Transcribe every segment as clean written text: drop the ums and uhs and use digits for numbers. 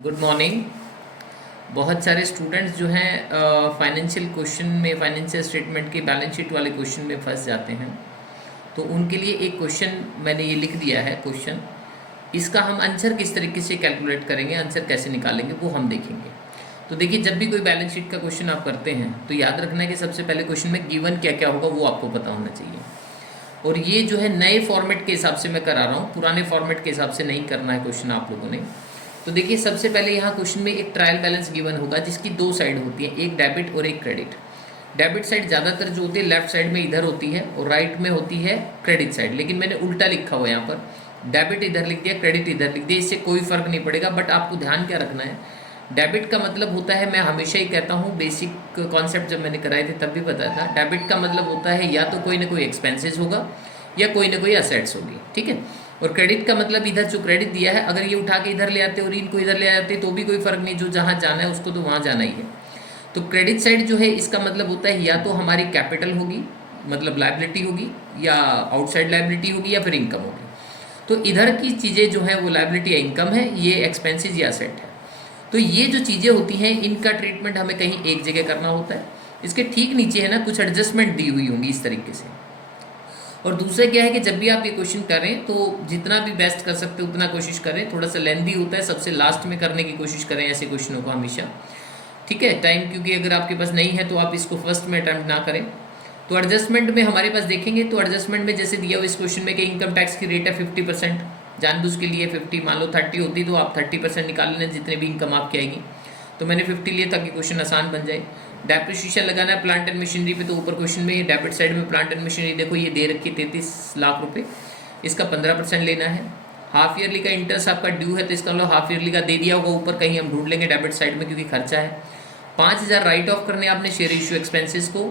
Good morning. बहुत सारे students जो हैं फाइनेंशियल क्वेश्चन में, फाइनेंशियल स्टेटमेंट के बैलेंस शीट वाले क्वेश्चन में फंस जाते हैं। तो उनके लिए एक क्वेश्चन मैंने ये लिख दिया है। क्वेश्चन इसका हम आंसर किस तरीके से कैलकुलेट करेंगे, आंसर कैसे निकालेंगे वो हम देखेंगे। तो देखिए, जब भी कोई बैलेंस शीट का क्वेश्चन आप करते हैं तो याद रखना है कि सबसे पहले क्वेश्चन में गिवन क्या क्या होगा वो आपको पता होना चाहिए। और ये जो है नए फॉर्मेट के हिसाब से मैं करा रहा हूँ, पुराने फॉर्मेट के हिसाब से नहीं करना है क्वेश्चन आप लोगों ने। तो देखिए, सबसे पहले यहाँ क्वेश्चन में एक ट्रायल बैलेंस गिवन होगा जिसकी दो साइड होती है, एक डेबिट और एक क्रेडिट। डेबिट साइड ज़्यादातर जो होती है लेफ्ट साइड में इधर होती है और राइट में होती है क्रेडिट साइड, लेकिन मैंने उल्टा लिखा हुआ है यहाँ पर, डेबिट इधर लिख दिया, क्रेडिट इधर लिख दिया। इससे कोई फ़र्क नहीं पड़ेगा, बट आपको ध्यान क्या रखना है, डेबिट का मतलब होता है, मैं हमेशा ही कहता हूँ, बेसिक कॉन्सेप्ट जब मैंने कराए थे तब भी बताया था, डेबिट का मतलब होता है या तो कोई ना कोई एक्सपेंसेस होगा या कोई ना कोई असेट्स होगी, ठीक है। और क्रेडिट का मतलब इधर जो क्रेडिट दिया है, अगर ये उठा के इधर ले आते और इनको इधर ले आते तो भी कोई फ़र्क नहीं, जो जहाँ जाना है उसको तो वहाँ जाना ही है। तो क्रेडिट साइड जो है इसका मतलब होता है या तो हमारी कैपिटल होगी, मतलब लाइबिलिटी होगी, या आउटसाइड लाइबिलिटी होगी, या फिर इनकम होगी। तो इधर की चीज़ें जो है वो लाइबिलिटी या इनकम है, ये एक्सपेंसेस या असेट है। तो ये जो चीज़ें होती हैं इनका ट्रीटमेंट हमें कहीं एक जगह करना होता है। इसके ठीक नीचे है ना कुछ एडजस्टमेंट दी हुई होंगी इस तरीके से। और दूसरा क्या है कि जब भी आप ये क्वेश्चन करें तो जितना भी बेस्ट कर सकते हो उतना कोशिश करें, थोड़ा सा लेंदी होता है, सबसे लास्ट में करने की कोशिश करें ऐसे क्वेश्चनों को हमेशा, ठीक है। टाइम क्योंकि अगर आपके पास नहीं है तो आप इसको फर्स्ट में अटैम्प्ट ना करें। तो एडजस्टमेंट में हमारे पास देखेंगे तो एडजस्टमेंट में जैसे दिया हुआ इस क्वेश्चन में कि इनकम टैक्स की रेट है 50%, जानबूझ के लिए 50, मान लो 30 होती तो आप 30% निकाल लेना जितने भी इनकम आपकी आएगी। तो मैंने 50 लिया ताकि क्वेश्चन आसान बन जाए। डेप्रिसिएशन लगाना है प्लांट एंड मशीनरी पे, तो ऊपर क्वेश्चन में डेबिट साइड में प्लांट एंड मशीनरी देखो ये दे रखी है 33 लाख रुपए, इसका 15% लेना है। हाफ ईयरली का इंटरेस्ट आपका ड्यू है तो इसका मतलब हाफ ईयरली का दे दिया होगा, ऊपर कहीं हम ढूंढ लेंगे डेबिट साइड में क्योंकि खर्चा है। 5,000 राइट ऑफ करने आपने शेयर इशू एक्सपेंसेस को,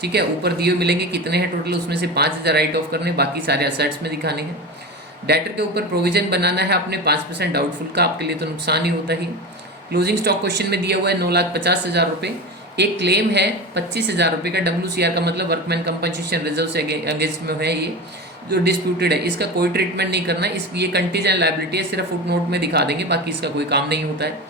ठीक है, ऊपर दिए मिलेंगे कितने हैं टोटल, उसमें से 5,000 राइट ऑफ करने, बाकी सारे असेट्स में दिखाने हैं। डेटर के ऊपर प्रोविजन बनाना है आपने 5% डाउटफुल का, आपके लिए तो नुकसान ही होता ही। क्लोजिंग स्टॉक क्वेश्चन में दिया हुआ है 9,50,000 रुपये। एक क्लेम है 25,000 रुपये का, WCR का मतलब वर्कमैन कंपनसेशन रिजर्व से अगेंस्ट में है, ये जो डिस्प्यूटेड है इसका कोई ट्रीटमेंट नहीं करना, इस ये कंटीजेंट लायबिलिटी है, सिर्फ फुटनोट में दिखा देंगे, बाकी इसका कोई काम नहीं होता है।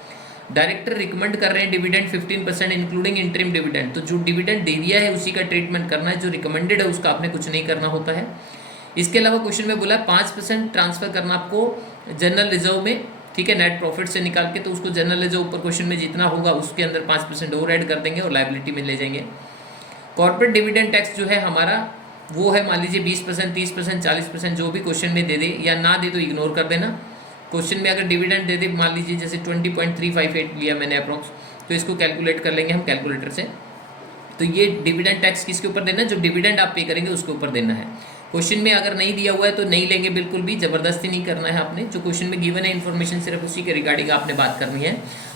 डायरेक्टर रिकमेंड कर रहे हैं डिविडेंड 15% इंक्लूडिंग इंटरिम डिविडेंड, तो जो डिविडेंड दे दिया है उसी का ट्रीटमेंट करना है, जो रिकमेंडेड है उसका आपने कुछ नहीं करना होता है। इसके अलावा क्वेश्चन में बोला 5% ट्रांसफर करना आपको जनरल रिजर्व में, ठीक है, नेट प्रॉफिट से निकाल के, तो उसको जनरल रिजर्व ऊपर क्वेश्चन में जितना होगा उसके अंदर 5% और ऐड कर देंगे और लाइबिलिटी में ले जाएंगे। कॉर्पोरेट डिविडेंड टैक्स जो है हमारा वो है, मान लीजिए 20%, 30%, 40%, जो भी क्वेश्चन में दे दे या ना दे तो इग्नोर कर देना। क्वेश्चन में अगर डिविडेंड दे दे, मान लीजिए जैसे 20.358 लिया मैंने अप्रॉक्स, तो इसको कैलकुलेट कर लेंगे हम कैलकुलेटर से। तो ये डिविडेंड टैक्स किसके ऊपर देना है, जो डिविडेंड आप पे करेंगे उसके ऊपर देना है। क्वेश्चन में अगर नहीं दिया हुआ है तो नहीं लेंगे, बिल्कुल भी ज़बरदस्ती नहीं करना है आपने, जो क्वेश्चन में गिवन है इन्फॉर्मेशन सिर्फ उसी के रिगार्डिंग आपने बात करनी है।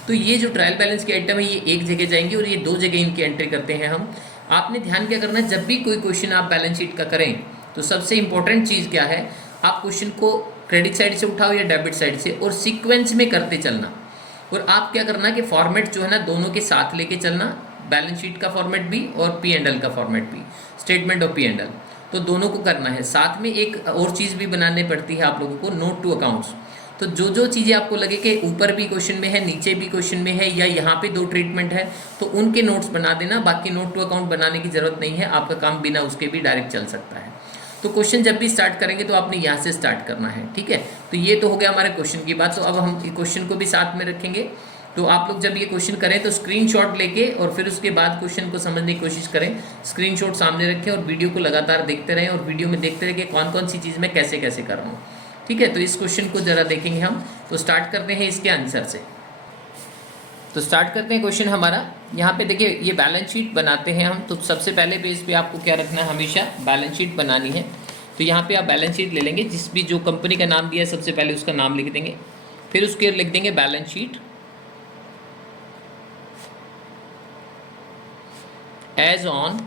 तो ये जो ट्रायल बैलेंस की आइटम है ये एक जगह जाएंगे और ये दो जगह इनकी एंट्री करते हैं हम। आपने ध्यान क्या करना है, जब भी कोई क्वेश्चन आप बैलेंस शीट का करें तो सबसे इंपॉर्टेंट चीज़ क्या है, आप क्वेश्चन को क्रेडिट साइड से उठाओ या डेबिट साइड से, और सीक्वेंस में करते चलना। और आप क्या करना कि फॉर्मेट जो है ना दोनों के साथ लेके चलना, बैलेंस शीट का फॉर्मेट भी और P&L का फॉर्मेट भी, स्टेटमेंट ऑफ P&L, तो दोनों को करना है। साथ में एक और चीज़ भी बनानी पड़ती है आप लोगों को, नोट टू अकाउंट्स। तो जो जो चीज़ें आपको लगे कि ऊपर भी क्वेश्चन में है, नीचे भी क्वेश्चन में है, या यहाँ पे दो ट्रीटमेंट है, तो उनके नोट्स बना देना, बाकी नोट टू अकाउंट बनाने की ज़रूरत नहीं है, आपका काम बिना उसके भी डायरेक्ट चल सकता है। तो क्वेश्चन जब भी स्टार्ट करेंगे तो आपने यहाँ से स्टार्ट करना है, ठीक है। तो ये तो हो गया हमारे क्वेश्चन की बात। तो अब हम क्वेश्चन को भी साथ में रखेंगे। तो आप लोग जब ये क्वेश्चन करें तो स्क्रीनशॉट लेके और फिर उसके बाद क्वेश्चन को समझने की कोशिश करें, स्क्रीनशॉट सामने रखें और वीडियो को लगातार देखते रहें, और वीडियो में देखते रहें कि कौन कौन सी चीज़ मैं कैसे कैसे कर रहा हूँ, ठीक है। तो इस क्वेश्चन को ज़रा देखेंगे हम। तो स्टार्ट करते हैं इसके आंसर से। तो स्टार्ट करते हैं क्वेश्चन हमारा। यहाँ पे देखिए ये बैलेंस शीट बनाते हैं हम। तो सबसे पहले पेज पे आपको क्या रखना है, हमेशा बैलेंस शीट बनानी है। तो यहाँ पे आप बैलेंस शीट ले लेंगे, जिस भी जो कंपनी का नाम दिया है सबसे पहले उसका नाम लिख देंगे, फिर उसके लिख देंगे बैलेंस शीट एज ऑन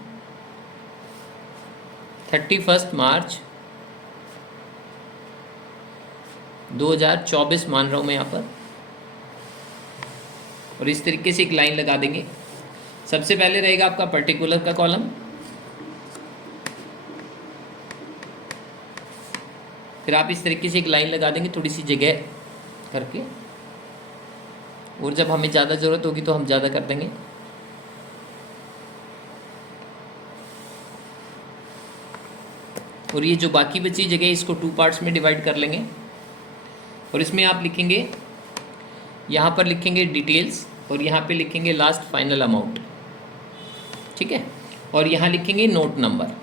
31 मार्च 2024 मान रहा हूँ मैं यहाँ पर, और इस तरीके से एक लाइन लगा देंगे। सबसे पहले रहेगा आपका पर्टिकुलर का कॉलम, फिर आप इस तरीके से एक लाइन लगा देंगे थोड़ी सी जगह करके, और जब हमें ज़्यादा ज़रूरत होगी तो हम ज़्यादा कर देंगे। और ये जो बाकी बची जगह इसको 2 पार्ट्स में डिवाइड कर लेंगे और इसमें आप लिखेंगे, यहाँ पर लिखेंगे डिटेल्स और यहाँ पे लिखेंगे लास्ट फाइनल अमाउंट, ठीक है, और यहाँ लिखेंगे नोट नंबर।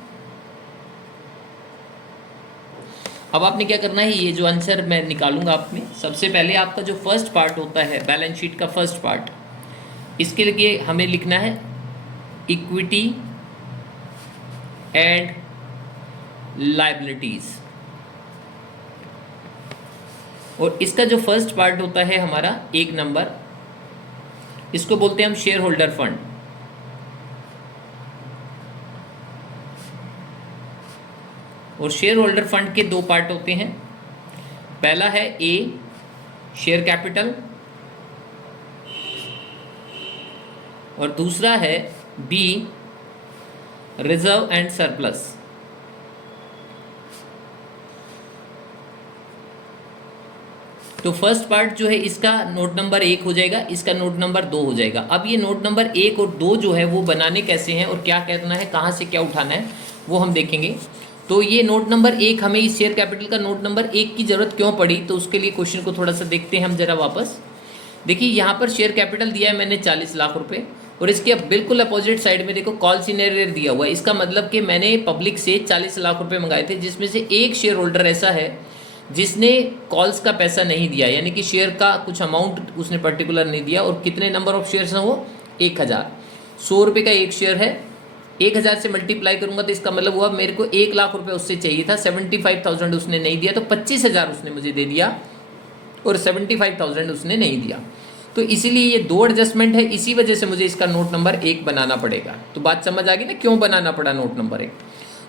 अब आपने क्या करना है, ये जो आंसर मैं निकालूंगा आपने, सबसे पहले आपका जो फर्स्ट पार्ट होता है बैलेंस शीट का फर्स्ट पार्ट, इसके लिए हमें लिखना है इक्विटी एंड लायबिलिटीज। और इसका जो फर्स्ट पार्ट होता है हमारा 1 नंबर, इसको बोलते हैं हम शेयर होल्डर फंड। और शेयर होल्डर फंड के 2 पार्ट होते हैं, पहला है ए शेयर कैपिटल और दूसरा है बी रिजर्व एंड सरप्लस। तो फर्स्ट पार्ट जो है इसका नोट नंबर 1 हो जाएगा, इसका नोट नंबर 2 हो जाएगा। अब ये नोट नंबर 1 और 2 जो है वो बनाने कैसे हैं और क्या करना है, कहाँ से क्या उठाना है, वो हम देखेंगे। तो ये नोट नंबर 1 हमें इस शेयर कैपिटल का नोट नंबर 1 की ज़रूरत क्यों पड़ी, तो उसके लिए क्वेश्चन को थोड़ा सा देखते हैं हम ज़रा वापस। देखिए यहाँ पर शेयर कैपिटल दिया है मैंने 40 लाख रुपये और इसके बिल्कुल अपोजिट साइड में देखो कॉल सीनियर दिया हुआ है। इसका मतलब कि मैंने पब्लिक से 40 लाख रुपये मंगाए थे, जिसमें से एक शेयर होल्डर ऐसा है जिसने कॉल्स का पैसा नहीं दिया, यानी कि शेयर का कुछ अमाउंट उसने पर्टिकुलर नहीं दिया। और कितने नंबर ऑफ शेयर्स हैं वो 1000, 100 रुपये का एक शेयर है, 1000 से मल्टीप्लाई करूंगा तो इसका मतलब हुआ मेरे को 1 लाख रुपए उससे चाहिए था, 75,000 उसने नहीं दिया, तो 25,000 उसने मुझे दे दिया और 75,000 उसने नहीं दिया। तो इसीलिए ये 2 एडजस्टमेंट है, इसी वजह से मुझे इसका नोट नंबर 1 बनाना पड़ेगा। तो बात समझ आ गई ना क्यों बनाना पड़ा नोट नंबर 1।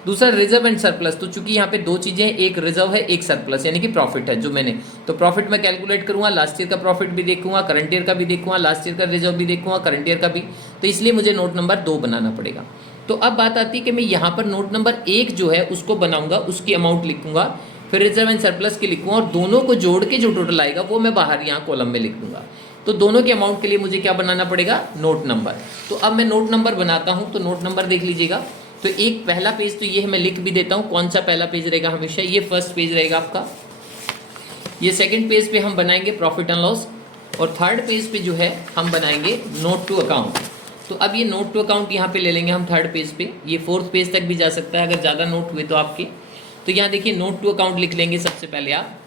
दूसरा रिजर्व एंड सरप्लस, तो चूंकि यहाँ पे 2 चीज़ें हैं, एक रिजर्व है एक सरप्लस, यानी कि प्रॉफिट है जो मैंने, तो प्रॉफिट मैं कैलकुलेट करूँगा, लास्ट ईयर का प्रॉफिट भी देखूंगा, करंट ईयर का भी देखूंगा, लास्ट ईयर का रिजर्व भी देखूंगा, करंट ईयर का भी, तो इसलिए मुझे नोट नंबर 2 बनाना पड़ेगा। तो अब बात आती है कि मैं यहाँ पर नोट नंबर 1 जो है उसको बनाऊंगा, उसकी अमाउंट लिखूंगा, फिर रिजर्व एंड सरप्लस की लिखूंगा और दोनों को जोड़ के जो टोटल आएगा वो मैं बाहर यहाँ कॉलम में लिख दूंगा। तो दोनों के अमाउंट के लिए मुझे क्या बनाना पड़ेगा, नोट नंबर। तो अब मैं नोट नंबर बनाता हूँ, तो नोट नंबर देख लीजिएगा। तो एक पहला पेज तो ये मैं लिख भी देता हूँ, कौन सा पहला पेज रहेगा, हमेशा ये फर्स्ट पेज रहेगा आपका। ये सेकंड पेज पे हम बनाएंगे प्रॉफिट एंड लॉस और थर्ड पेज पे जो है हम बनाएंगे नोट टू अकाउंट। तो अब ये नोट टू अकाउंट यहाँ पे ले लेंगे हम थर्ड पेज पे, ये फोर्थ पेज तक भी जा सकता है अगर ज़्यादा नोट हुए तो आपके। तो यहाँ देखिए नोट टू अकाउंट लिख लेंगे सबसे पहले आप,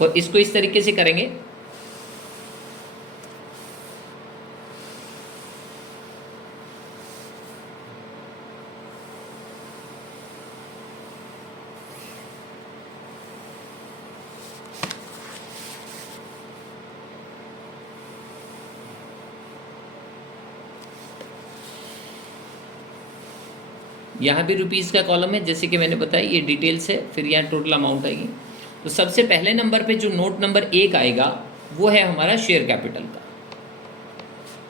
और इसको इस तरीके से करेंगे। यहाँ भी रुपीज़ का कॉलम है, जैसे कि मैंने बताया ये डिटेल्स है, फिर यहाँ टोटल अमाउंट आएगी। तो सबसे पहले नंबर पे जो नोट नंबर 1 आएगा वो है हमारा शेयर कैपिटल का,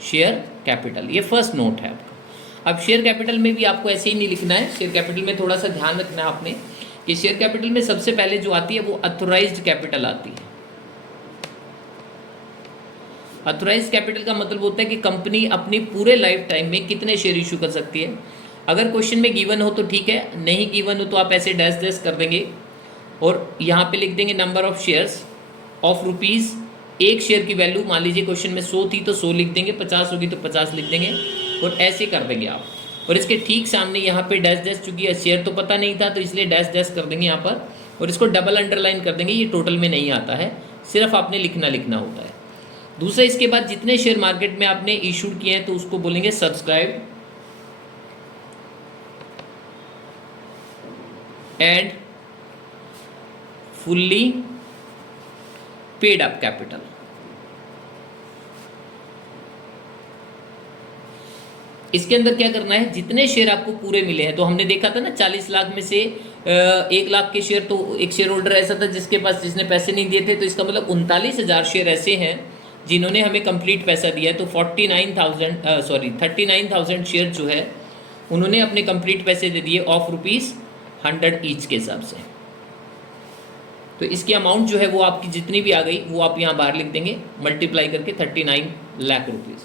शेयर कैपिटल, ये फर्स्ट नोट है आपका। अब शेयर कैपिटल में भी आपको ऐसे ही नहीं लिखना है, शेयर कैपिटल में थोड़ा सा ध्यान रखना है आपने कि शेयर कैपिटल में सबसे पहले जो आती है वो अथोराइज्ड कैपिटल आती है। अथोराइज्ड कैपिटल का मतलब होता है कि कंपनी अपनी पूरे लाइफ टाइम में कितने शेयर इशू कर सकती है। अगर क्वेश्चन में गिवन हो तो ठीक है, नहीं गिवन हो तो आप ऐसे डैश डैश कर देंगे और यहाँ पे लिख देंगे number of shares of rupees. एक शेयर की वैल्यू मान लीजिए क्वेश्चन में 100 थी तो 100 लिख देंगे, 50 होगी तो 50 लिख देंगे और ऐसे कर देंगे आप। और इसके ठीक सामने यहाँ पे डैश डैश, चूँकि शेयर तो पता नहीं था तो इसलिए डैश डैश कर देंगे यहाँ पर और इसको डबल अंडरलाइन कर देंगे। ये टोटल में नहीं आता है, सिर्फ आपने लिखना होता है। दूसरा, इसके बाद जितने शेयर मार्केट में आपने इशूड किए हैं तो उसको बोलेंगे subscribe and fully paid up capital. इसके अंदर क्या करना है, जितने शेयर आपको पूरे मिले हैं, तो हमने देखा था ना 40 लाख में से 1 लाख के शेयर, तो एक शेयर होल्डर ऐसा था जिसने पैसे नहीं दिए थे, तो इसका मतलब 39,000 शेयर ऐसे हैं जिन्होंने हमें कंप्लीट पैसा दिया है। तो 39,000 शेयर जो है उन्होंने अपने कंप्लीट पैसे दे दिए ऑफ रुपीज़ 100 ईच के हिसाब से। तो इसकी अमाउंट जो है वो आपकी जितनी भी आ गई वो आप यहाँ बाहर लिख देंगे, मल्टीप्लाई करके 39 लाख रुपीज़।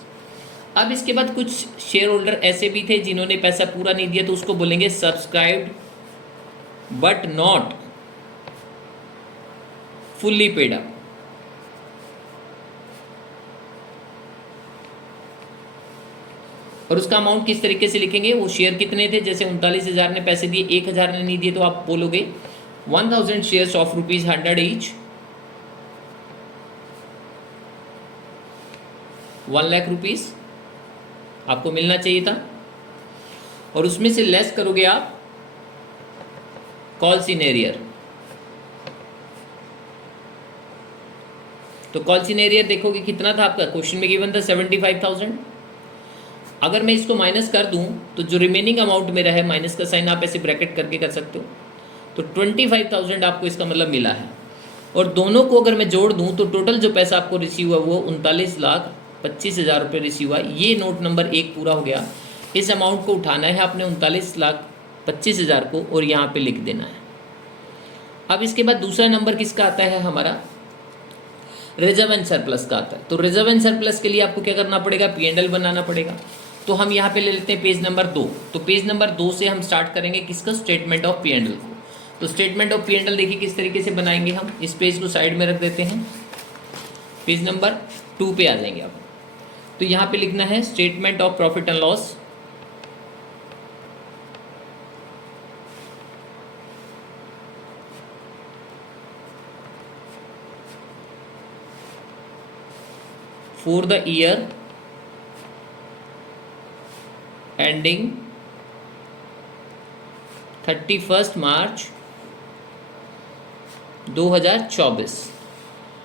अब इसके बाद कुछ शेयर होल्डर ऐसे भी थे जिन्होंने पैसा पूरा नहीं दिया, तो उसको बोलेंगे subscribed but not fully paid up. और उसका अमाउंट किस तरीके से लिखेंगे, वो शेयर कितने थे, जैसे 39,000 ने पैसे दिए, 1,000 ने नहीं दिए, तो आप बोलोगे 1000 shares of ₹100 each, 1 lakh rupees आपको मिलना चाहिए था। और उसमें से लेस करोगे आप कॉल सिनेरियर। तो कॉल सिनेरियर देखोगे कितना था आपका, क्वेश्चन में गिवन था 75,000। अगर मैं इसको माइनस कर दूं तो जो रिमेनिंग अमाउंट मेरा है, माइनस का साइन आप ऐसे ब्रैकेट करके कर सकते हो, तो 25,000 आपको इसका मतलब मिला है। और दोनों को अगर मैं जोड़ दूं तो टोटल जो पैसा आपको रिसीव हुआ वो 39,25,000 रुपये रिसीव हुआ। ये नोट नंबर 1 पूरा हो गया। इस अमाउंट को उठाना है आपने 39,25,000 को और यहाँ पे लिख देना है। अब इसके बाद दूसरा नंबर किसका आता है, हमारा रिजर्व एंड सरप्लस का आता है। तो रिजर्व एंड सरप्लस के लिए आपको क्या करना पड़ेगा, P&L बनाना पड़ेगा। तो हम यहाँ पे ले लेते हैं पेज नंबर 2। तो पेज नंबर 2 से हम स्टार्ट करेंगे किसका, स्टेटमेंट ऑफ P&L को। तो स्टेटमेंट ऑफ P&L देखिए किस तरीके से बनाएंगे हम। इस पेज को साइड में रख देते हैं, पेज नंबर 2 पे आ जाएंगे आप। तो यहाँ पे लिखना है statement of profit and loss. For the year ending 31 मार्च 2024।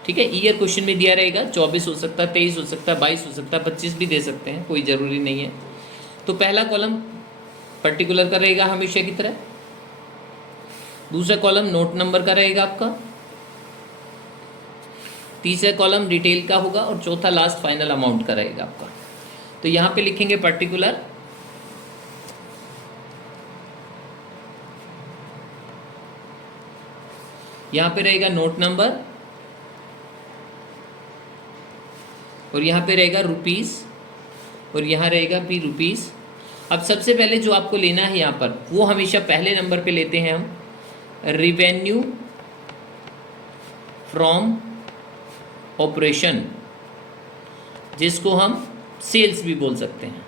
ठीक है, ईयर क्वेश्चन में दिया रहेगा, 24 हो सकता है, 23 हो सकता है, 22 हो सकता है, 25 भी दे सकते हैं, कोई ज़रूरी नहीं है। तो पहला कॉलम पर्टिकुलर का रहेगा हमेशा की तरह, दूसरा कॉलम नोट नंबर का रहेगा आपका, तीसरा कॉलम डिटेल का होगा और चौथा लास्ट फाइनल अमाउंट का रहेगा आपका। तो यहाँ पे लिखेंगे पर्टिकुलर, यहाँ पे रहेगा नोट नंबर और यहाँ पे रहेगा रुपीस और यहाँ रहेगा भी रुपीस। अब सबसे पहले जो आपको लेना है यहाँ पर, वो हमेशा पहले नंबर पे लेते हैं हम, रिवेन्यू फ्रॉम ऑपरेशन, जिसको हम सेल्स भी बोल सकते हैं।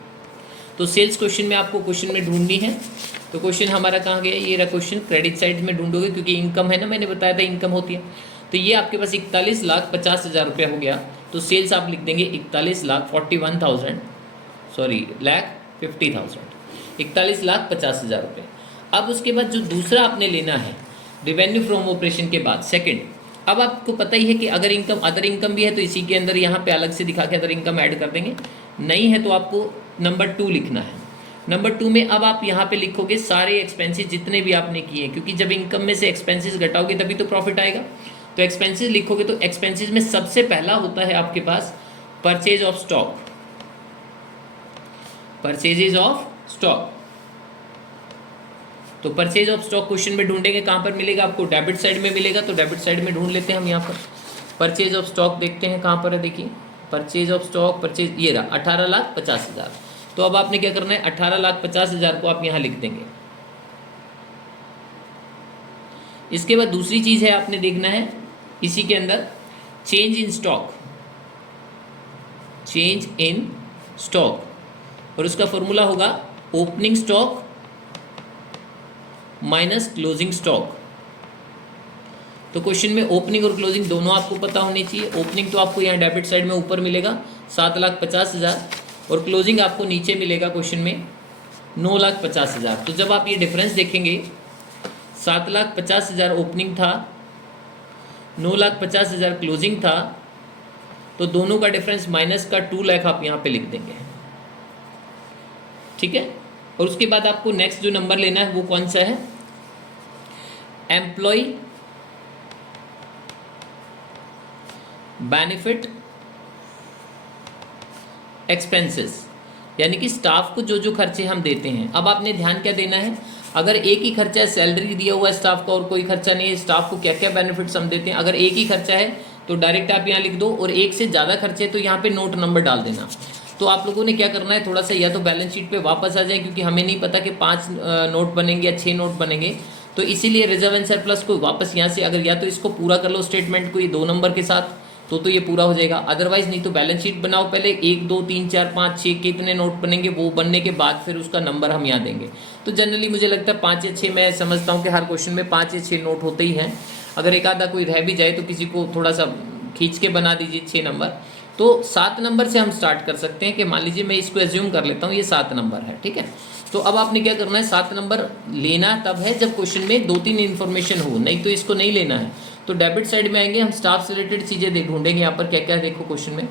तो सेल्स क्वेश्चन में आपको क्वेश्चन में ढूंढनी है। तो क्वेश्चन हमारा कहाँ गया, ये रहा क्वेश्चन, क्रेडिट साइड में ढूंढोगे क्योंकि इनकम है ना, मैंने बताया था इनकम होती है। तो ये आपके पास 41,50,000 रुपया हो गया। तो सेल्स आप लिख देंगे 41,50,000 रुपये। अब उसके बाद जो दूसरा आपने लेना है रिवेन्यू फ्रॉम ऑपरेशन के बाद सेकंड, अब आपको पता ही है कि अगर इनकम अदर इनकम भी है तो इसी के अंदर यहाँ पे अलग से दिखा के अदर इनकम ऐड कर देंगे, नहीं है तो आपको नंबर 2 लिखना है। नंबर 2 में अब आप यहाँ पे लिखोगे सारे एक्सपेंसेस जितने भी आपने किए, क्योंकि जब इनकम में से एक्सपेंसेस घटाओगे तभी तो प्रॉफिट आएगा। तो एक्सपेंसेस लिखोगे तो एक्सपेंसेस में सबसे पहला होता है आपके पास purchase of stock, purchases of stock. तो परचेज ऑफ स्टॉक क्वेश्चन में ढूंढेंगे कहाँ पर मिलेगा आपको, डेबिट साइड में मिलेगा। तो डेबिट साइड में ढूंढ लेते हैं हम यहाँ पर। परचेज ऑफ स्टॉक देखते हैं कहाँ पर है, देखिए परचेज ऑफ स्टॉक, परचेज ये रहा 18,50,000। तो अब आपने क्या करना है, 18,50,000 को आप यहाँ लिख देंगे। इसके बाद दूसरी चीज़ है आपने देखना है इसी के अंदर, change in stock, change in stock, और उसका फॉर्मूला होगा opening stock minus closing stock. तो क्वेश्चन में ओपनिंग और क्लोजिंग दोनों आपको पता होनी चाहिए। ओपनिंग तो आपको यहाँ डेबिट साइड में ऊपर मिलेगा 7,50,000 और क्लोजिंग आपको नीचे मिलेगा क्वेश्चन में 9,50,000। तो जब आप ये डिफरेंस देखेंगे 7,50,000 ओपनिंग था, 9,50,000 क्लोजिंग था, तो दोनों का डिफरेंस माइनस का 2 लाख आप यहाँ पे लिख देंगे। ठीक है, और उसके बाद आपको नेक्स्ट जो नंबर लेना है वो कौन सा है, एम्प्लॉय बेनिफिट एक्सपेंसेस, यानी कि स्टाफ को जो जो खर्चे हम देते हैं। अब आपने ध्यान क्या देना है, अगर एक ही खर्चा है, सैलरी दिया हुआ है स्टाफ का और कोई खर्चा नहीं है, स्टाफ को क्या क्या बेनिफिट्स हम देते हैं, अगर एक ही खर्चा है तो डायरेक्ट आप यहाँ लिख दो, और एक से ज़्यादा खर्चे तो यहाँ पे नोट नंबर डाल देना। तो आप लोगों ने क्या करना है, थोड़ा सा या तो बैलेंस शीट पे वापस आ जाए, क्योंकि हमें नहीं पता कि 5 नोट बनेंगे या 6 नोट बनेंगे, तो इसीलिए रिजर्व एंड सरप्लस को वापस यहाँ से अगर या तो इसको पूरा कर लो स्टेटमेंट को ये 2 नंबर के साथ, तो ये पूरा हो जाएगा। अदरवाइज नहीं तो बैलेंस शीट बनाओ पहले, 1 2 3 4 5 6 कितने नोट बनेंगे, वो बनने के बाद फिर उसका नंबर हम यहाँ देंगे। तो जनरली मुझे लगता है 5 या 6, मैं समझता हूँ कि हर क्वेश्चन में 5 या 6 नोट होते ही हैं। अगर एक आधा कोई रह भी जाए तो किसी को थोड़ा सा खींच के बना दीजिए 6 नंबर। तो 7 नंबर से हम स्टार्ट कर सकते हैं कि मान लीजिए मैं इसको एज्यूम कर लेता हूँ ये 7 नंबर है, ठीक है। तो अब आपने क्या करना है, 7 नंबर लेना तब है जब क्वेश्चन में 2-3 इन्फॉर्मेशन हो, नहीं तो इसको नहीं लेना है। तो डेबिट साइड में आएंगे हम, स्टाफ से रिलेटेड चीज़ें ढूंढेंगे यहाँ पर क्या क्या है। देखो क्वेश्चन में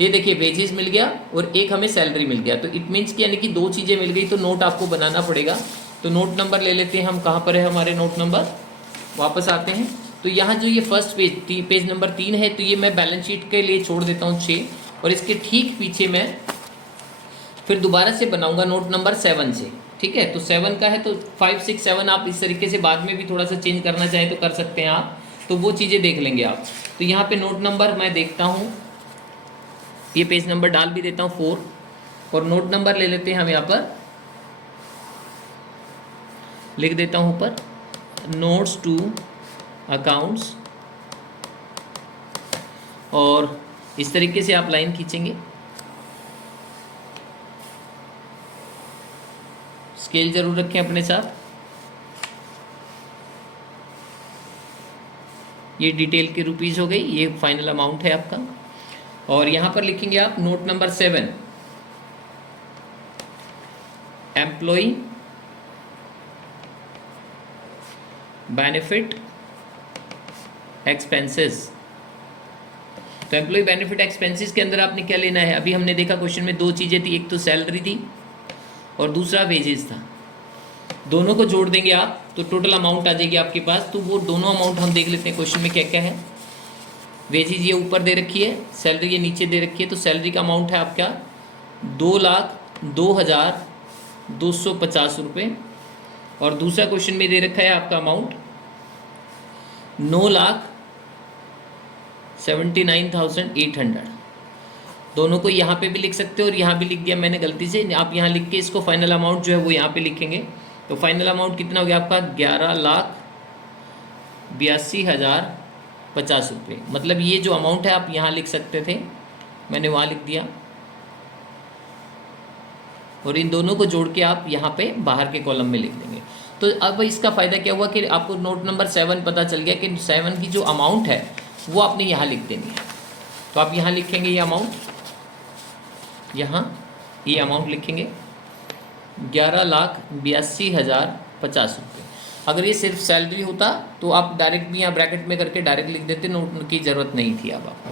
ये देखिए वेजेस मिल गया और एक हमें सैलरी मिल गया, तो इट मीन्स कि यानी कि 2 चीज़ें मिल गई, तो नोट आपको बनाना पड़ेगा। तो नोट नंबर ले लेते हैं हम, कहाँ पर है हमारे नोट नंबर, वापस आते हैं। तो यहाँ जो ये फर्स्ट पेज नंबर 3 है, तो ये मैं बैलेंस शीट के लिए छोड़ देता हूँ 6, और इसके ठीक पीछे मैं फिर दोबारा से बनाऊंगा नोट नंबर 7 से, ठीक है। तो 7 का है तो 5 6 7 आप इस तरीके से बाद में भी थोड़ा सा चेंज करना चाहें तो कर सकते हैं आप, तो वो चीज़ें देख लेंगे आप। तो यहाँ पे नोट नंबर मैं देखता हूँ, ये पेज नंबर डाल भी देता हूँ 4, और नोट नंबर ले लेते हैं हम यहाँ पर, लिख देता हूँ ऊपर नोट्स टू अकाउंट्स, और इस तरीके से आप लाइन खींचेंगे। स्केल जरूर रखें अपने साथ। ये डिटेल की रुपीज़ हो गई, ये फाइनल अमाउंट है आपका। और यहाँ पर लिखेंगे आप note number 7, employ benefit expenses. तो एम्प्लॉय बेनिफिट एक्सपेंसेस के अंदर आपने क्या लेना है, अभी हमने देखा क्वेश्चन में 2 चीज़ें थी, एक तो सैलरी थी और दूसरा वेजेस था। दोनों को जोड़ देंगे आप तो टोटल अमाउंट आ जाएगी आपके पास। तो वो दोनों अमाउंट हम देख लेते हैं क्वेश्चन में क्या क्या है। वेजेस ये ऊपर दे रखी है, सैलरी ये नीचे दे रखी है। तो सैलरी का अमाउंट है आपका 2,02,250 रुपये, और दूसरा क्वेश्चन में दे रखा है आपका अमाउंट 9,79,800। दोनों को यहाँ पे भी लिख सकते हो और यहाँ भी लिख दिया मैंने गलती से, आप यहाँ लिख के इसको फाइनल अमाउंट जो है वो यहाँ पे लिखेंगे। तो फाइनल अमाउंट कितना हो गया आपका 11,82,050 रुपये। मतलब ये जो अमाउंट है आप यहाँ लिख सकते थे, मैंने वहाँ लिख दिया, और इन दोनों को जोड़ के आप यहाँ पे बाहर के कॉलम में लिख देंगे। तो अब इसका फ़ायदा क्या हुआ कि आपको नोट नंबर 7 पता चल गया कि 7 की जो अमाउंट है वो आपने यहाँ लिख देनी है। तो आप यहाँ लिखेंगे ये अमाउंट, यहाँ ये अमाउंट लिखेंगे 11,82,050 रुपये। अगर ये सिर्फ सैलरी होता तो आप डायरेक्ट भी यहाँ ब्रैकेट में करके डायरेक्ट लिख देते, नोट की ज़रूरत नहीं थी अब आपको।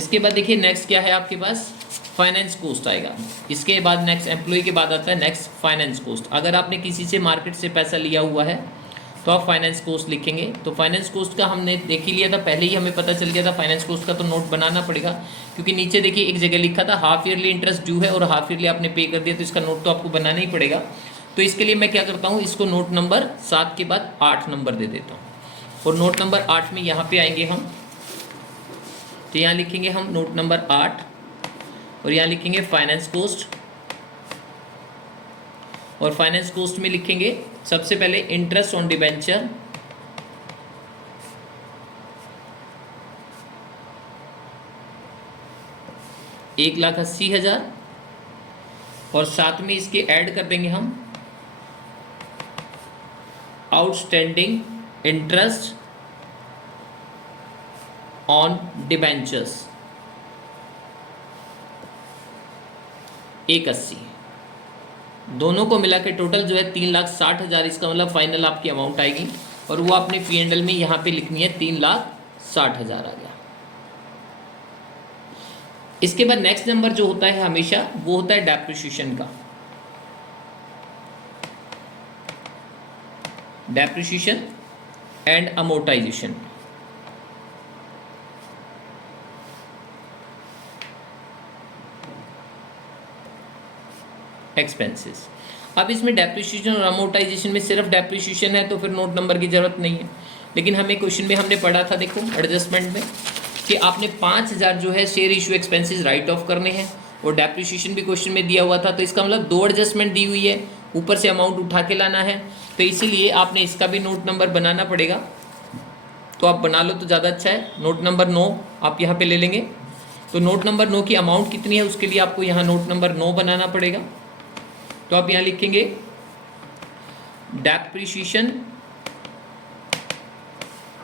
इसके बाद देखिए नेक्स्ट क्या है आपके पास, फाइनेंस कॉस्ट आएगा। इसके बाद नेक्स्ट एम्प्लॉय के बाद आता है नेक्स्ट फाइनेंस कॉस्ट। अगर आपने किसी से मार्केट से पैसा लिया हुआ है तो आप फाइनेंस कॉस्ट लिखेंगे। तो फाइनेंस कॉस्ट का हमने देख ही लिया था, पहले ही हमें पता चल गया था फाइनेंस कॉस्ट का, तो नोट बनाना पड़ेगा क्योंकि नीचे देखिए एक जगह लिखा था हाफ ईयरली इंटरेस्ट ड्यू है और हाफ ईयरली आपने पे कर दिया, तो इसका नोट तो आपको बनाना ही पड़ेगा। तो इसके लिए मैं क्या करता हूँ, इसको नोट नंबर 7 के बाद 8 नंबर दे देता हूँ, और नोट नंबर 8 में यहाँ पे आएंगे हम, तो यहाँ लिखेंगे हम नोट नंबर 8, और यहाँ लिखेंगे फाइनेंस कॉस्ट, और फाइनेंस कॉस्ट में लिखेंगे सबसे पहले इंटरेस्ट ऑन डिबेंचर, $1,80,000, और साथ में इसके ऐड कर देंगे हम आउटस्टैंडिंग इंटरेस्ट ऑन डिबेंचर्स 180। दोनों को मिला के टोटल जो है 3,60,000, इसका मतलब फाइनल आपकी अमाउंट आएगी, और वो आपने P&L में यहाँ पे लिखनी है 3,60,000 आ गया। इसके बाद नेक्स्ट नंबर जो होता है हमेशा वो होता है डेप्रिसिएशन का, डेप्रिसिएशन एंड अमोर्टाइजेशन। एक्सपेंसेस। अब इसमें डेप्रिसिएशन और अमोर्टाइजेशन में सिर्फ डेप्रिसिएशन है तो फिर नोट नंबर की ज़रूरत नहीं है, लेकिन हमें क्वेश्चन में हमने पढ़ा था, देखो एडजस्टमेंट में, कि आपने 5,000 जो है share issue expenses right of करने हैं और डेप्रिसिएशन भी क्वेश्चन में दिया हुआ था, तो इसका मतलब 2 एडजस्टमेंट दी हुई है, ऊपर से अमाउंट उठा के लाना है, तो इसीलिए आपने इसका भी नोट नंबर बनाना पड़ेगा। तो आप बना लो तो ज़्यादा अच्छा है। नोट नंबर 9 आप यहाँ पे ले लेंगे। तो नोट नंबर 9 की अमाउंट कितनी है उसके लिए आपको यहाँ नोट नंबर 9 बनाना पड़ेगा। तो आप यहाँ लिखेंगे depreciation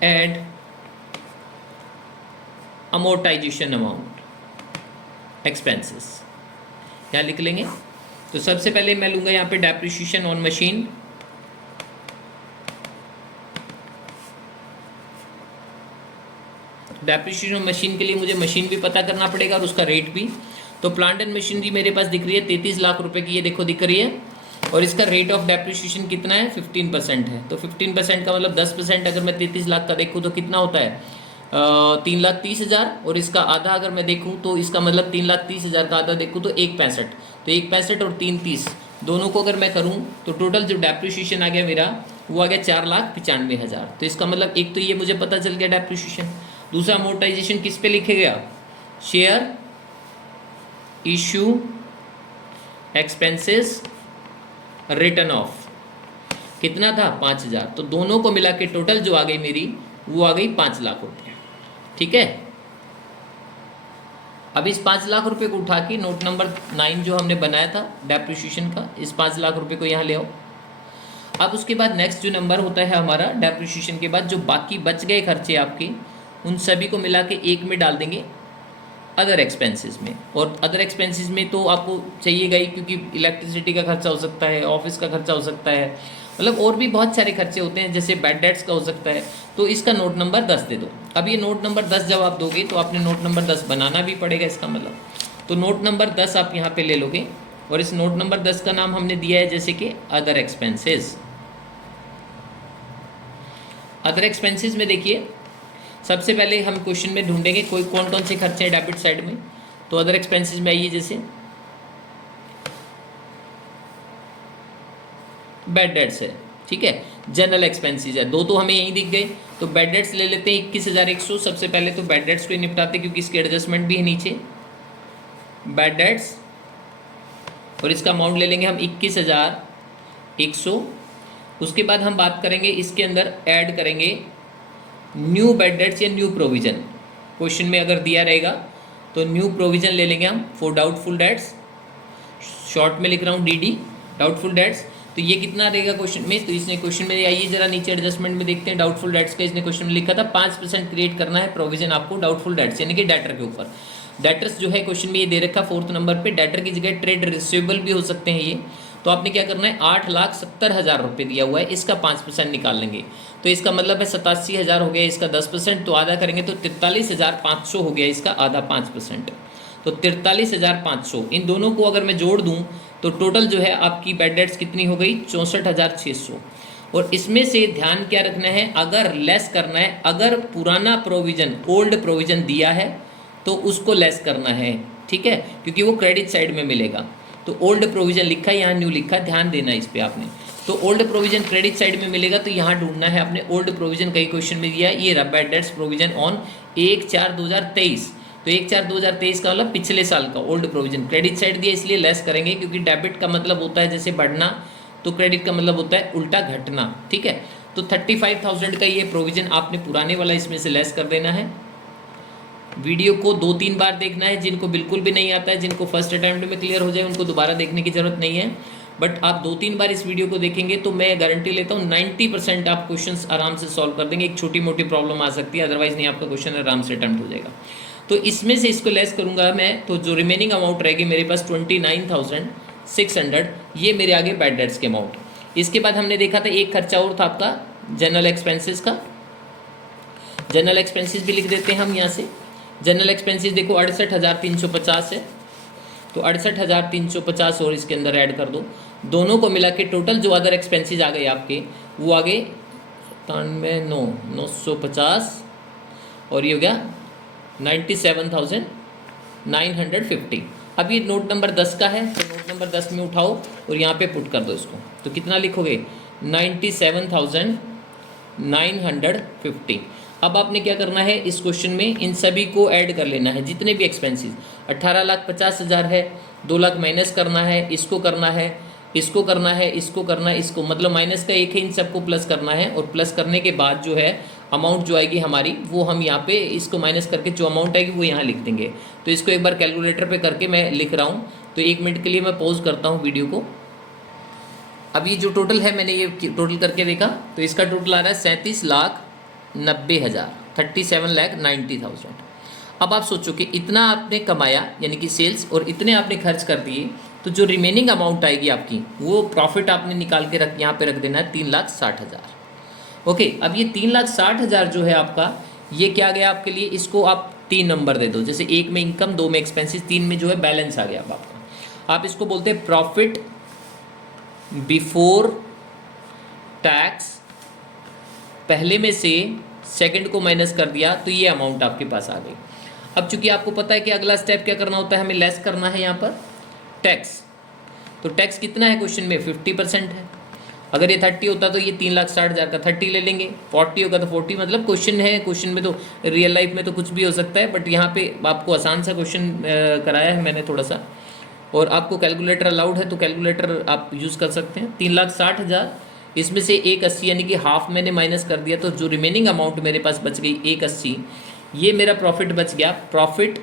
and amortisation amount expenses, यहाँ लिख लेंगे। तो सबसे पहले मैं लूँगा यहाँ पे depreciation on machine, depreciation machine के लिए मुझे मशीन भी पता करना पड़ेगा और उसका रेट भी। तो प्लांट एंड मशीनरी मेरे पास दिख रही है 33 लाख रुपए की, ये देखो दिख रही है, और इसका रेट ऑफ डेप्रिसिएशन कितना है 15% है। तो 15% का मतलब 10%, अगर मैं 33 लाख का देखूँ तो कितना होता है 3,30,000, और इसका आधा अगर मैं देखूँ तो इसका मतलब 3,30,000 का आधा देखूँ तो 1,65, तो 1,65 और 3,30 दोनों को अगर मैं करूँ तो टोटल जो डेप्रिसिएशन आ गया मेरा वो आ गया 4,95,000। तो इसका मतलब एक तो ये मुझे पता चल गया डेप्रिसिएशन। दूसरा अमोर्टाइजेशन किस पे लिखेगा, share issue expenses return of, कितना था 5,000, तो दोनों को मिला के टोटल जो आ गई मेरी वो आ गई 5 लाख रुपये। ठीक है, अब इस 5 लाख रुपए को उठा के नोट नंबर 9 जो हमने बनाया था डेप्रिसिएशन का, इस 5 लाख रुपए को यहाँ ले आओ। अब उसके बाद नेक्स्ट जो नंबर होता है हमारा डेप्रिसिएशन के बाद जो बाकी बच गए खर्चे आपके, उन सभी को मिला के एक में डाल देंगे अदर एक्सपेंसेस में। और अदर एक्सपेंसेस में तो आपको चाहिएगा ही, क्योंकि इलेक्ट्रिसिटी का खर्चा हो सकता है, ऑफिस का खर्चा हो सकता है, मतलब और भी बहुत सारे खर्चे होते हैं, जैसे बैड डेट्स का हो सकता है। तो इसका नोट नंबर 10 दे दो। अब ये नोट नंबर 10 जब आप दोगे तो आपने नोट नंबर 10 बनाना भी पड़ेगा इसका मतलब। तो नोट नंबर 10 आप यहाँ पे ले लोगे, और इस नोट नंबर 10 का नाम हमने दिया है जैसे कि अदर एक्सपेंसेस। अदर एक्सपेंसेस में देखिए सबसे पहले हम क्वेश्चन में ढूंढेंगे कोई कौन कौन से खर्चे हैं डेबिट साइड में। तो अदर एक्सपेंसेस में आइए, जैसे बैड डेट्स है, ठीक है, जनरल एक्सपेंसेस है, दो तो हमें यहीं दिख गए। तो बैड डेट्स ले लेते हैं 21,100। सबसे पहले तो बैड डेट्स को ही निपटाते क्योंकि इसके एडजस्टमेंट भी है नीचे, बैड डेट्स, और इसका अमाउंट ले लेंगे हम 21,100। उसके बाद हम बात करेंगे इसके अंदर ऐड करेंगे न्यू बैड डेट्स या न्यू प्रोविजन। क्वेश्चन में अगर दिया रहेगा तो न्यू प्रोविजन ले लेंगे हम फॉर डाउटफुल डेट्स, शॉर्ट में लिख रहा हूँ DD, डाउटफुल डेट्स। तो ये कितना रहेगा क्वेश्चन में, तो इसने क्वेश्चन में आइए जरा नीचे एडजस्टमेंट में देखते हैं डाउटफुल डेट्स का। इसने क्वेश्चन में लिखा था 5% क्रिएट करना है प्रोविजन आपको डाउटफुल डेट्स यानी कि डेटर के ऊपर। डेटर्स जो है क्वेश्चन में ये दे रखा 4th नंबर पे, डेटर की जगह ट्रेड रिसीवेबल भी हो सकते हैं ये। तो आपने क्या करना है 8,70,000 रुपये दिया हुआ है, इसका 5% निकाल लेंगे। तो इसका मतलब है 87,000 हो गया, इसका 10%, तो आधा करेंगे तो 43,500 हो गया, इसका आधा 5%। तो 43,500 इन दोनों को अगर मैं जोड़ दूं तो टोटल जो है आपकी बैड डेट्स कितनी हो गई 64,600। और इसमें से ध्यान क्या रखना है, अगर लेस करना है, अगर पुराना प्रोविज़न ओल्ड प्रोविज़न दिया है तो उसको लेस करना है, ठीक है, क्योंकि वो क्रेडिट साइड में मिलेगा। तो ओल्ड प्रोविज़न लिखा है, यहाँ न्यू लिखा है, ध्यान देना इस पर आपने। तो ओल्ड प्रोविज़न क्रेडिट साइड में मिलेगा, तो यहाँ ढूंढना है आपने ओल्ड प्रोविज़न। कई क्वेश्चन में दिया है ये रहा बैड डेट्स प्रोविज़न ऑन 1/4/2023। तो 1/4/2023 का मतलब पिछले साल का ओल्ड प्रोविज़न, क्रेडिट साइड दिया इसलिए लेस करेंगे, क्योंकि डेबिट का मतलब होता है जैसे बढ़ना, तो क्रेडिट का मतलब होता है उल्टा घटना, ठीक है। तो 35,000 का ये प्रोविज़न आपने पुराने वाला इसमें से लेस कर देना है। वीडियो को 2-3 बार देखना है, जिनको बिल्कुल भी नहीं आता है, जिनको फर्स्ट अटैम्प्ट में क्लियर हो जाए उनको दोबारा देखने की ज़रूरत नहीं है। बट आप 2-3 बार इस वीडियो को देखेंगे तो मैं गारंटी लेता हूँ 90% आप क्वेश्चंस आराम से सॉल्व कर देंगे। एक छोटी मोटी प्रॉब्लम आ सकती है, अदरवाइज नहीं, आपका क्वेश्चन आराम से अटैम्प्ट हो जाएगा। तो इसमें से इसको लेस करूँगा मैं, तो जो रिमेनिंग अमाउंट रहेगी मेरे पास 29,600, ये मेरे आगे बैड डेट्स के अमाउंट। इसके बाद हमने देखा था एक खर्चा और था आपका जनरल एक्सपेंसेस का। जनरल एक्सपेंसेस भी लिख देते हैं हम यहाँ से। जनरल एक्सपेंसेस देखो 68,350 है, तो 68,350 और इसके अंदर ऐड कर दो, दोनों को मिला के टोटल जो अदर एक्सपेंसेस आ गए आपके वो आ गए 97,950 और ये हो गया 97,950। अब ये नोट नंबर 10 का है, तो नोट नंबर 10 में उठाओ और यहाँ पे पुट कर दो इसको, तो कितना लिखोगे 97,950। अब आपने क्या करना है, इस क्वेश्चन में इन सभी को ऐड कर लेना है, जितने भी एक्सपेंसेस। 18,50,000 है, 2 लाख माइनस करना है, इसको करना है, इसको करना है, इसको करना है, इसको मतलब माइनस का एक है, इन सबको प्लस करना है। और प्लस करने के बाद जो है अमाउंट जो आएगी हमारी, वो हम यहाँ पे इसको माइनस करके जो अमाउंट आएगी वो यहाँ लिख देंगे। तो इसको एक बार कैलकुलेटर पे करके मैं लिख रहा हूँ। तो 1 मिनट के लिए मैं पॉज करता हूँ वीडियो को। अब ये जो टोटल है, मैंने ये टोटल करके देखा, तो इसका टोटल आ रहा है 37,90,000, 37,90,000। अब आप सोचो कि इतना आपने कमाया, यानी कि सेल्स, और इतने आपने खर्च कर दिए, तो जो रिमेनिंग अमाउंट आएगी आपकी, वो प्रॉफिट आपने निकाल के यहाँ पे रख देना है 3,60,000। ओके, अब ये 3,60,000 जो है आपका, ये क्या गया आपके लिए, इसको आप 3 नंबर दे दो। जैसे 1 में इनकम, 2 में एक्सपेंसेस, 3 में जो है बैलेंस आ गया अब आपका। आप इसको बोलते हैं प्रॉफिट बिफोर टैक्स। पहले में से सेकंड को माइनस कर दिया, तो ये अमाउंट आपके पास आ गई। अब चूंकि आपको पता है कि अगला स्टेप क्या करना होता है, हमें लेस करना है यहाँ पर टैक्स। तो टैक्स कितना है क्वेश्चन में, 50% है। अगर ये 30 होता तो ये 3,60,000 का 30 ले लेंगे, 40 होगा तो 40। मतलब क्वेश्चन है, क्वेश्चन में तो रियल लाइफ में तो कुछ भी हो सकता है, बट यहाँ पे आपको आसान सा क्वेश्चन कराया है मैंने थोड़ा सा। और आपको कैलकुलेटर अलाउड है, तो कैलकुलेटर आप यूज़ कर सकते हैं। 3,60,000, इसमें से 180 यानी कि हाफ मैंने माइनस कर दिया, तो जो रिमेनिंग अमाउंट मेरे पास बच गई 180, ये मेरा प्रॉफिट बच गया। Profit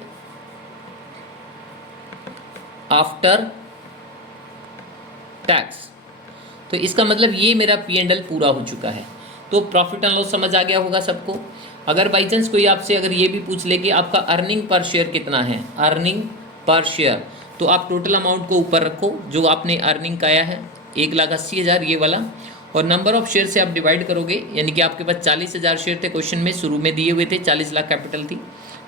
after tax. तो इसका मतलब ये मेरा P&L पूरा हो चुका है। तो प्रॉफिट एंड लॉस समझ आ गया होगा सबको। अगर बाई चांस कोई आपसे अगर ये भी पूछ ले कि आपका अर्निंग पर शेयर कितना है, अर्निंग पर शेयर, तो आप टोटल अमाउंट को ऊपर रखो जो आपने अर्निंग काया है, 1,80,000 ये वाला, और नंबर ऑफ शेयर से आप डिवाइड करोगे। यानी कि आपके पास 40,000 शेयर थे, क्वेश्चन में शुरू में दिए हुए थे, 40 लाख कैपिटल थी,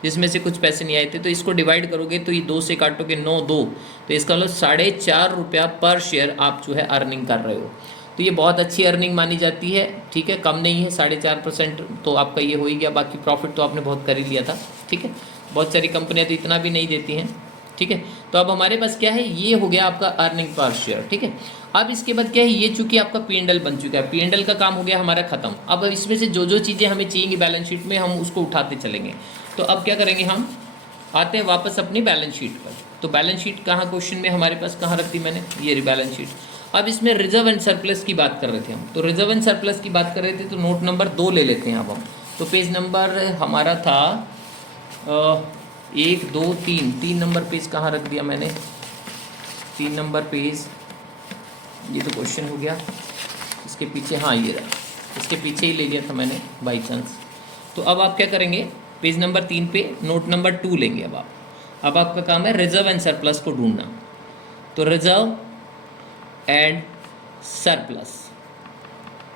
जिसमें से कुछ पैसे नहीं आए थे। तो इसको डिवाइड करोगे तो ये 2 से काटोगे 9, 2, तो इसका मतलब 4.5 रुपया पर शेयर आप जो है अर्निंग कर रहे हो। तो ये बहुत अच्छी अर्निंग मानी जाती है, ठीक है, कम नहीं है। 4.5% तो आपका ये हो ही गया। बाकी प्रॉफिट तो आपने बहुत कर ही लिया था, ठीक है। बहुत सारी कंपनियां तो इतना भी नहीं देती हैं, ठीक है। तो अब हमारे पास क्या है, ये हो गया आपका अर्निंग पर शेयर, ठीक है। अब इसके बाद क्या है, ये चूंकि आपका P&L बन चुका है, P&L का काम हो गया हमारा खत्म। अब इसमें से जो जो चीज़ें हमें चाहिएंगी बैलेंस शीट में, हम उसको उठाते चलेंगे। तो अब क्या करेंगे, हम आते हैं वापस अपनी बैलेंस शीट पर। तो बैलेंस शीट कहाँ क्वेश्चन में हमारे पास कहाँ रख दी मैंने, ये रही बैलेंस शीट। अब इसमें रिजर्व एंड सरप्लस की बात कर रहे थे हम, तो रिजर्व एंड सरप्लस की बात कर रहे थे, तो नोट नंबर 2 ले लेते हैं अब हम। तो पेज नंबर हमारा था 1, 2, 3 नंबर पेज कहाँ रख दिया मैंने, 3 नंबर पेज। ये तो क्वेश्चन हो गया, इसके पीछे, हाँ ये रहा, इसके पीछे ही ले लिया था मैंने बाई चांस। तो अब आप क्या करेंगे, पेज नंबर 3 पे नोट नंबर 2 लेंगे। अब आपका काम है रिजर्व एंड सरप्लस को ढूंढना। तो रिजर्व एंड सरप्लस,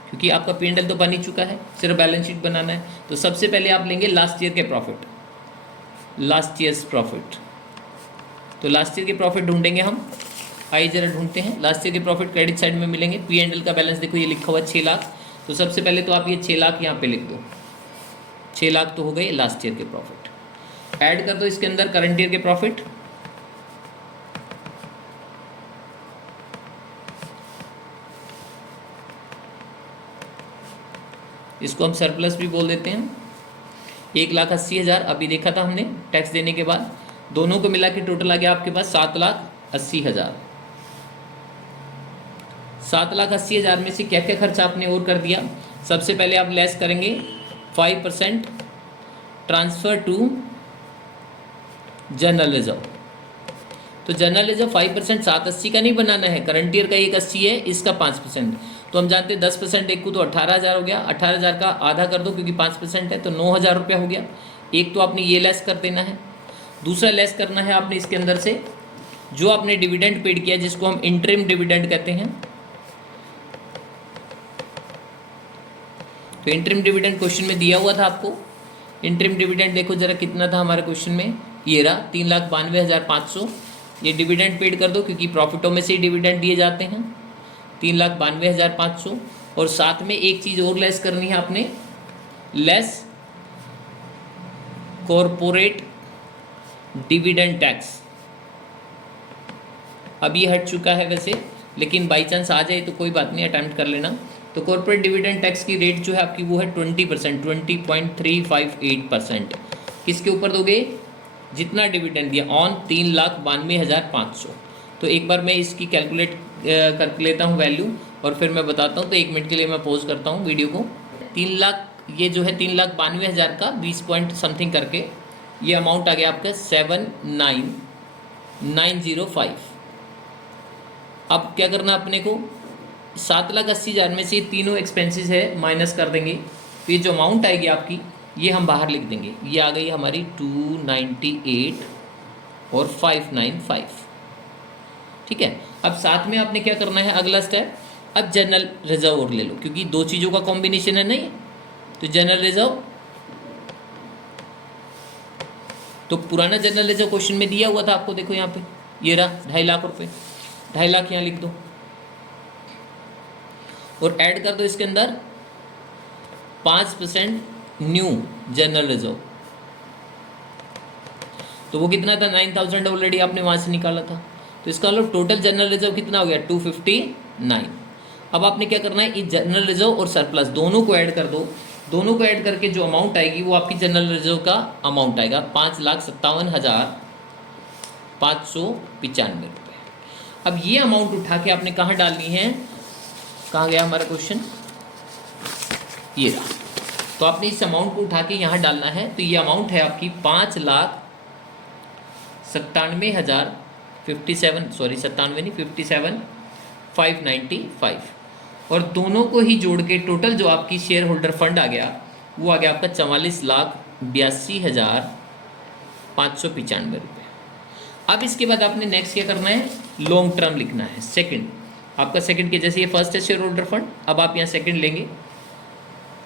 क्योंकि आपका P&L तो बन ही चुका है, सिर्फ बैलेंस शीट बनाना है। तो सबसे पहले आप लेंगे लास्ट ईयर के प्रॉफिट, लास्ट ईयर्स प्रॉफिट। तो लास्ट ईयर के प्रॉफिट ढूंढेंगे हम, आइए जरा ढूंढते हैं। लास्ट ईयर के प्रॉफिट क्रेडिट साइड में मिलेंगे। P&L का बैलेंस देखो, ये लिखा हुआ 6 लाख। तो सबसे पहले तो आप ये 6 लाख यहाँ पे लिख दो, 6 लाख तो हो गए लास्ट ईयर के प्रॉफिट। ऐड कर दो इसके अंदर करंट ईयर के प्रॉफिट, इसको हम सरप्लस भी बोल देते हैं। 1,80,000 अभी देखा था हमने टैक्स देने के बाद, दोनों को मिला के टोटल आ गया आपके पास 7,80,000। 7,80,000 में से क्या क्या खर्चा आपने और कर दिया। सबसे पहले आप लेस करेंगे 5% ट्रांसफ़र टू जनरल रिजर्व। तो जनरल रिजर्व 5% 780 का नहीं बनाना है, करंट ईयर का 180 है, इसका 5%। तो हम जानते हैं 10% एक को तो 18,000 हो गया। 18,000 का आधा कर दो क्योंकि 5% है, तो 9,000 रुपया हो गया। एक तो आपने ये लेस कर देना है, दूसरा लेस करना है आपने इसके अंदर से जो आपने डिविडेंड पेड किया, जिसको हम इंटरिम डिविडेंड कहते हैं। तो इंटरिम डिविडेंड क्वेश्चन में दिया हुआ था आपको। इंटरिम डिविडेंड देखो जरा कितना था हमारे क्वेश्चन में, ये रहा 3,92,500। ये डिविडेंड पेड कर दो क्योंकि प्रॉफिटों में से ही डिविडेंड दिए जाते हैं, 3,92,500। और साथ में एक चीज़ और लेस करनी है आपने, लेस कॉरपोरेट डिविडेंड टैक्स। अब ये हट चुका है वैसे, लेकिन बाई चांस आ जाए तो कोई बात नहीं, अटैम्प्ट कर लेना। तो कॉर्पोरेट डिविडेंड टैक्स की रेट जो है आपकी वो है 20%, 20.358%। किसके ऊपर दोगे? जितना डिविडेंड दिया ऑन 3,92,500। तो एक बार मैं इसकी कैलकुलेट कर लेता हूँ वैल्यू, और फिर मैं बताता हूँ। तो 1 मिनट के लिए मैं पॉज करता हूँ वीडियो को। 3 लाख, ये जो है 3,92,000 का 20 पॉइंट समथिंग करके ये अमाउंट आ गया आपका 7,905। अब क्या करना अपने को? 7,80,000 में से ये तीनों एक्सपेंसेस है माइनस कर देंगे। तो ये जो अमाउंट आएगी आपकी, ये हम बाहर लिख देंगे। ये आ गई हमारी 298 और 595। ठीक है। अब साथ में आपने क्या करना है, अगला स्टेप, अब जनरल रिजर्व और ले लो, क्योंकि दो चीज़ों का कॉम्बिनेशन है नहीं। तो जनरल रिजर्व, तो पुराना जनरल रिजर्व क्वेश्चन में दिया हुआ था आपको, देखो यहाँ पे ये रहा 2.5 लाख रुपए। 2.5 लाख यहाँ लिख दो और ऐड कर दो इसके अंदर 5% न्यू जनरल रिजर्व। तो वो कितना था? 9,000 ऑलरेडी आपने वहाँ से निकाला था। तो इसका मतलब टोटल जनरल रिजर्व कितना हो गया? 259। अब आपने क्या करना है, इस जनरल रिजर्व और सरप्लस दोनों को ऐड कर दो। दोनों को ऐड करके जो अमाउंट आएगी वो आपकी जनरल रिजर्व का अमाउंट आएगा 5,57,595 रुपये। अब ये अमाउंट उठा के आपने कहाँ डालनी है? कहाँ गया हमारा क्वेश्चन? ये रहा। तो आपने इस अमाउंट को उठा के यहाँ डालना है। तो ये अमाउंट है आपकी 5,97,595। और दोनों को ही जोड़ के टोटल जो आपकी शेयर होल्डर फंड आ गया वो आ गया आपका 44,82,595 रुपये। अब इसके बाद आपने नेक्स्ट क्या करना है? लॉन्ग टर्म लिखना है। सेकंड, आपका सेकंड के जैसे ये फर्स्ट है शेयर होल्डर फंड, अब आप यहाँ सेकंड लेंगे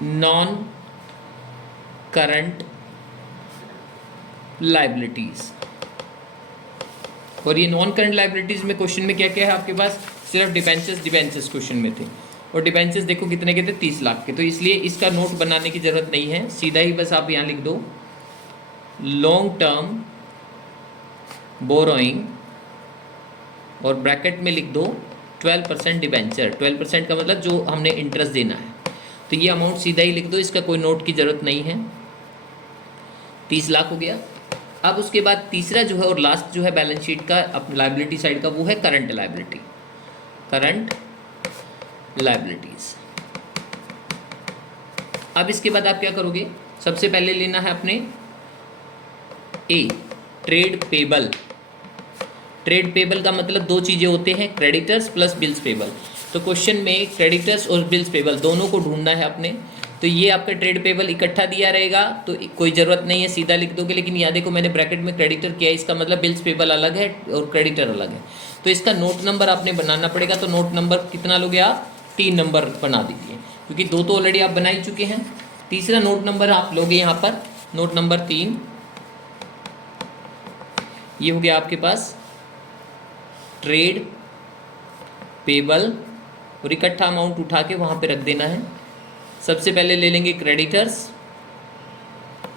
नॉन करंट लाइबिलिटीज। और ये नॉन करंट लाइबिलिटीज में क्वेश्चन में क्या क्या है आपके पास? सिर्फ डिबेंचर्स क्वेश्चन में थे, और डिबेंचर्स देखो कितने के थे? 30 लाख के। तो इसलिए इसका नोट बनाने की जरूरत नहीं है, सीधा ही बस आप यहाँ लिख दो लॉन्ग टर्म बोरोइंग और ब्रैकेट में लिख दो 12% डिबेंचर। 12% का मतलब जो हमने इंटरेस्ट देना है। तो ये अमाउंट सीधा ही लिख दो, इसका कोई नोट की ज़रूरत नहीं है। 30 लाख हो गया। अब उसके बाद तीसरा जो है और लास्ट जो है बैलेंस शीट का अपनी लाइबिलिटी साइड का, वो है करंट लाइबिलिटी, करंट लाइबिलिटीज। अब इसके बाद आप क्या करोगे? सबसे पहले लेना है अपने ए, ट्रेड पेबल। ट्रेड पेबल का मतलब दो चीज़ें होते हैं, क्रेडिटर्स प्लस बिल्स पेबल। तो क्वेश्चन में क्रेडिटर्स और बिल्स पेबल दोनों को ढूंढना है अपने। तो ये आपका ट्रेड पेबल इकट्ठा दिया रहेगा तो कोई ज़रूरत नहीं है, सीधा लिख दोगे। लेकिन यहाँ देखो मैंने ब्रैकेट में क्रेडिटर किया है, इसका मतलब बिल्स पेबल अलग है और क्रेडिटर अलग है। तो इसका नोट नंबर आपने बनाना पड़ेगा। तो नोट नंबर कितना लोगे आप? 3 नंबर बना दीजिए, क्योंकि 2 तो ऑलरेडी आप बना ही चुके हैं। तीसरा नोट नंबर आप लोगे यहाँ पर, नोट नंबर 3। ये हो गया आपके पास ट्रेड पेबल, और इकट्ठा अमाउंट उठा के वहाँ पे रख देना है। सबसे पहले ले लेंगे क्रेडिटर्स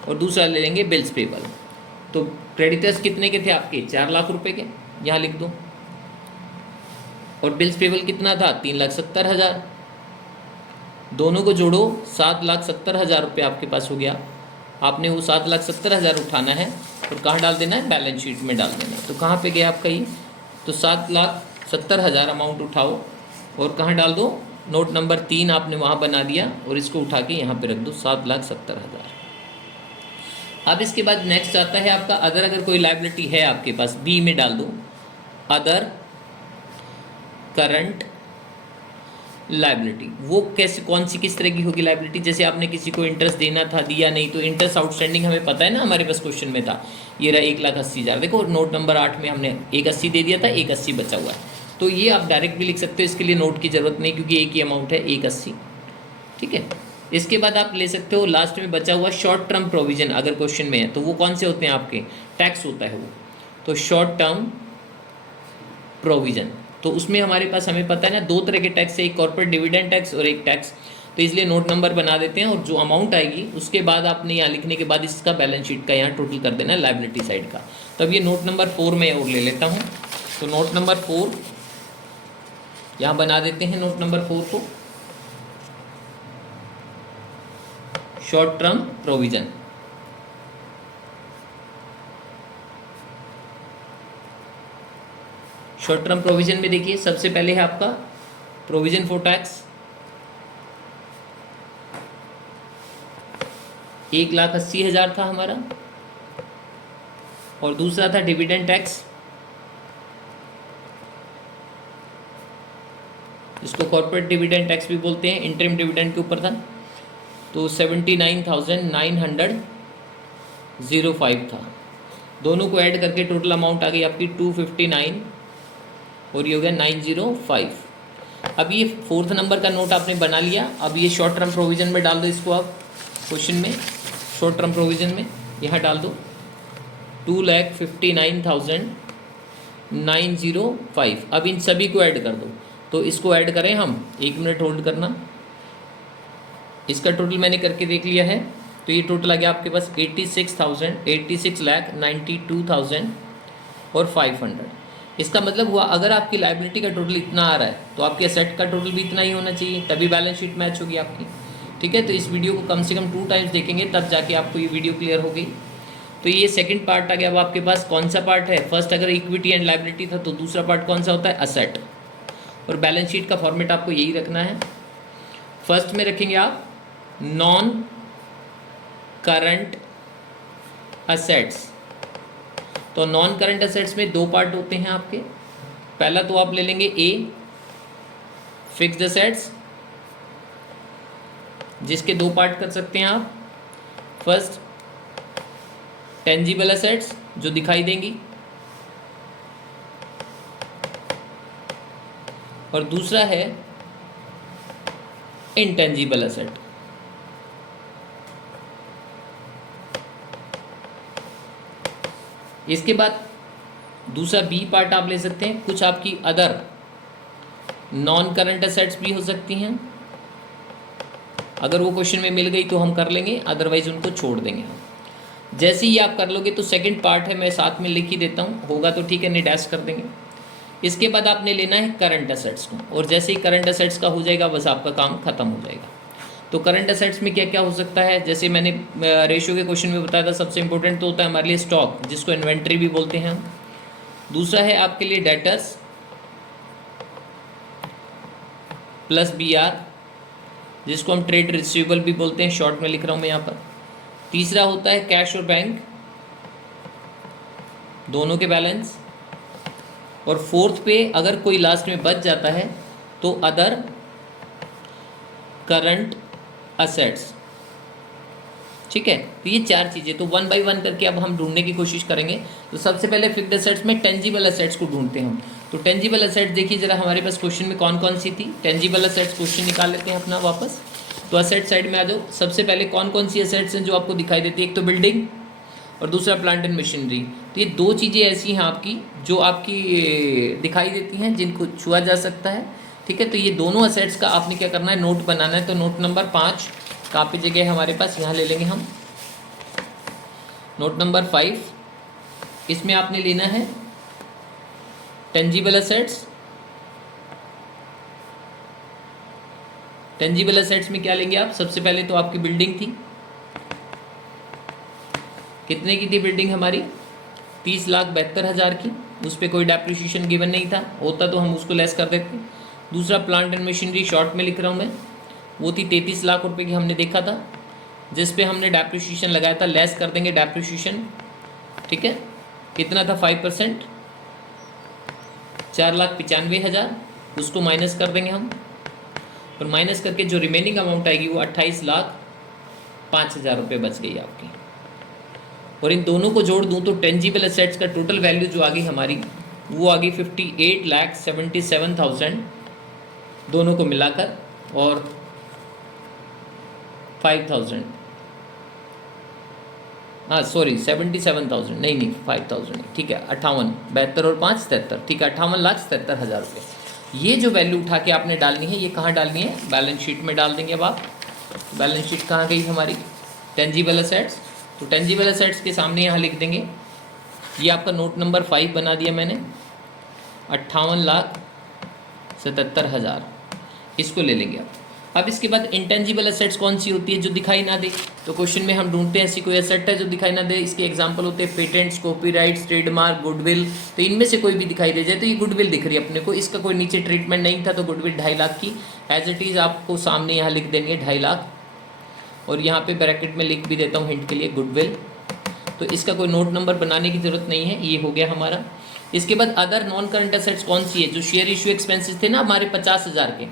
और दूसरा ले लेंगे बिल्स पेबल। तो क्रेडिटर्स कितने के थे आपके? 4 लाख रुपए के, यहाँ लिख दो। और बिल्स पेबल कितना था? 3,70,000। दोनों को जोड़ो 7,70,000 रुपये आपके पास हो गया। आपने वो 7,70,000 उठाना है और कहाँ डाल देना है? बैलेंस शीट में डाल देना है। तो कहाँ पे गया आपका ये? तो 7,70,000 अमाउंट उठाओ और कहाँ डाल दो? नोट नंबर 3 आपने वहाँ बना दिया और इसको उठा के यहाँ पे रख दो 7,70,000। अब इसके बाद नेक्स्ट आता है आपका अदर। अगर कोई लाइबिलिटी है आपके पास, बी में डाल दो अदर करंट लाइबिलिटी। वो कैसे, कौन सी, किस तरह की होगी लाइबिलिटी? जैसे आपने किसी को इंटरेस्ट देना था, दिया नहीं, तो इंटरेस्ट आउटस्टैंडिंग हमें पता है ना, हमारे पास क्वेश्चन में था, ये रहा 1,80,000। देखो नोट नंबर 8 में हमने 1,80 दे दिया था, 1,80 बचा हुआ है। तो ये आप डायरेक्ट भी लिख सकते हो, इसके लिए नोट की ज़रूरत नहीं, क्योंकि एक ही अमाउंट है 1,80। ठीक है। इसके बाद आप ले सकते हो लास्ट में बचा हुआ शॉर्ट टर्म प्रोविजन। अगर क्वेश्चन में है तो वो कौन से होते हैं आपके? टैक्स होता है वो। तो शॉर्ट टर्म प्रोविजन, तो उसमें हमारे पास, हमें पता है ना, 2 तरह के टैक्स है, एक कॉर्पोरेट डिविडेंड टैक्स और एक टैक्स। तो इसलिए नोट नंबर बना देते हैं और जो अमाउंट आएगी उसके बाद आपने यहाँ लिखने के बाद इसका बैलेंस शीट का यहाँ टोटल कर देना है लाइबिलिटी साइड का। तो अब ये नोट नंबर 4 में और ले लेता हूँ। तो नोट नंबर 4 यहाँ बना देते हैं नोट नंबर 4 को, short term provision. Short term provision में देखिए सबसे पहले है आपका प्रोविजन फॉर टैक्स, 1,80,000 था हमारा, और दूसरा था डिविडेंड टैक्स, इसको कॉर्पोरेट डिविडेंड टैक्स भी बोलते हैं, इंटरिम डिविडेंड के ऊपर था, तो 79,905 था। दोनों को ऐड करके टोटल अमाउंट आ गई आपकी 259 और ये हो गया 905। अब ये 4th नंबर का नोट आपने बना लिया। अब ये शॉर्ट टर्म प्रोविजन में डाल दो इसको, आप क्वेश्चन में शॉर्ट टर्म प्रोविजन में यहाँ डाल दो 2,59,905। अब इन सभी को ऐड कर दो, तो इसको ऐड करें हम, 1 मिनट होल्ड करना। इसका टोटल मैंने करके देख लिया है, तो ये टोटल आ गया आपके पास 86,92,000 और 500। इसका मतलब हुआ अगर आपकी लाइबिलिटी का टोटल इतना आ रहा है तो आपके एसेट का टोटल भी इतना ही होना चाहिए, तभी बैलेंस शीट मैच होगी आपकी। ठीक है, तो इस वीडियो को कम से कम 2 टाइम्स देखेंगे तब जाके आपको ये वीडियो क्लियर हो गई। तो ये सेकंड पार्ट आ गया। अब आपके पास कौन सा पार्ट है? फर्स्ट अगर इक्विटी एंड लाइबिलिटी था तो दूसरा पार्ट कौन सा होता है? असेट। और बैलेंस शीट का फॉर्मेट आपको यही रखना है। फर्स्ट में रखेंगे आप नॉन करंट असेट्स। तो नॉन करंट असेट्स में 2 पार्ट होते हैं आपके। पहला तो आप ले लेंगे ए फिक्स्ड असेट्स, जिसके 2 पार्ट कर सकते हैं आप। फर्स्ट टेंजिबल असेट्स जो दिखाई देंगी, और दूसरा है इंटेंजिबल असेट। इसके बाद दूसरा बी पार्ट आप ले सकते हैं। कुछ आपकी अदर नॉन करंट असेट्स भी हो सकती हैं, अगर वो क्वेश्चन में मिल गई तो हम कर लेंगे, अदरवाइज उनको छोड़ देंगे हम। जैसे ही आप कर लोगे तो सेकंड पार्ट है, मैं साथ में लिख ही देता हूँ, होगा तो ठीक है, नहीं डैश कर देंगे। इसके बाद आपने लेना है करंट असेट्स को, और जैसे ही करंट असेट्स का हो जाएगा बस आपका काम खत्म हो जाएगा। तो करंट असेट्स में क्या क्या हो सकता है? जैसे मैंने रेशियो के क्वेश्चन में बताया था, सबसे इंपॉर्टेंट तो होता है हमारे लिए स्टॉक, जिसको इन्वेंट्री भी बोलते हैं हम। दूसरा है आपके लिए डेटर्स प्लस BR, जिसको हम ट्रेड रिसीवेबल भी बोलते हैं, शॉर्ट में लिख रहा हूँ मैं यहाँ पर। तीसरा होता है कैश और बैंक, दोनों के बैलेंस। और फोर्थ पे अगर कोई लास्ट में बच जाता है तो अदर करंट असेट्स। ठीक है, तो ये 4 चीज़ें। तो 1 बाय 1 करके अब हम ढूंढने की कोशिश करेंगे। तो सबसे पहले फिक्स्ड असेट्स में टेंजिबल असेट्स को ढूंढते हैं हम। तो टेंजिबल असेट्स देखिए जरा हमारे पास क्वेश्चन में कौन कौन सी थी। टेंजिबल असेट्स क्वेश्चन निकाल लेते हैं अपना वापस। तो असेट साइड में आ जाओ। सबसे पहले कौन कौन सी असेट्स हैं जो आपको दिखाई देती है? एक तो बिल्डिंग और दूसरा प्लांट एंड मशीनरी। तो ये 2 चीज़ें ऐसी हैं आपकी जो आपकी दिखाई देती हैं, जिनको छुआ जा सकता है। ठीक है, तो ये दोनों असेट्स का आपने क्या करना है? नोट बनाना है। तो नोट नंबर 5 कापी जगह है हमारे पास, यहाँ ले लेंगे हम। नोट नंबर 5, इसमें आपने लेना है टेंजिबल असेट्स। टेंजिबल असेट्स में क्या लेंगे आप? सबसे पहले तो आपकी बिल्डिंग थी। कितने की थी बिल्डिंग हमारी? 30,72,000 की। उस पर कोई डेप्रिसिएशन गिवन नहीं था, होता तो हम उसको लेस कर देते। दूसरा प्लांट एंड मशीनरी, शॉर्ट में लिख रहा हूँ मैं, वो थी 33 लाख रुपए की, हमने देखा था, जिस पे हमने डेप्रिसिएशन लगाया था। लेस कर देंगे डेप्रिसिएशन। ठीक है, कितना था? 5%, 4,95,000, उसको माइनस कर देंगे हम। और माइनस करके जो रिमेनिंग अमाउंट आएगी वो 28,05,000 रुपये बच गई आपकी। और इन दोनों को जोड़ दूं तो टेंजिबल असेट्स का टोटल वैल्यू जो आ गई हमारी, वो आ गई 58,77,000 दोनों को मिलाकर, और 5,000, हाँ सॉरी 77,000 नहीं 5,000, ठीक है 58, 72 और 5 73, ठीक है 58,77,000 रुपये। ये जो वैल्यू उठा के आपने डालनी है, ये कहाँ डालनी है? बैलेंस शीट में डाल देंगे। अब आप बैलेंस शीट कहाँ गई हमारी? Tangible assets. तो टेंजिबल असेट्स के सामने यहाँ लिख देंगे, ये आपका नोट नंबर 5 बना दिया मैंने, 58,77,000 77,000, इसको ले लेंगे आप। अब इसके बाद इंटेंजिबल एसेट्स कौन सी होती है, जो दिखाई ना दे। तो क्वेश्चन में हम ढूंढते हैं ऐसी कोई एसेट है जो दिखाई ना दे। इसके एग्जांपल होते हैं पेटेंट्स, कॉपीराइट्स, ट्रेडमार्क, गुडविल। तो इनमें से कोई भी दिखाई दे जाए, तो ये गुडविल दिख रही है अपने को, इसका कोई नीचे ट्रीटमेंट नहीं था, तो गुडविल 2.5 लाख की एज इट इज़ आपको सामने यहाँ लिख देंगे 2.5 लाख, और यहाँ पे ब्रैकेट में लिख भी देता हूँ हिंट के लिए गुडविल। तो इसका कोई नोट नंबर बनाने की ज़रूरत नहीं है, ये हो गया हमारा। इसके बाद अदर नॉन करंट एसेट्स कौन सी है, जो शेयर इशू एक्सपेंसेस थे ना हमारे 50,000 के,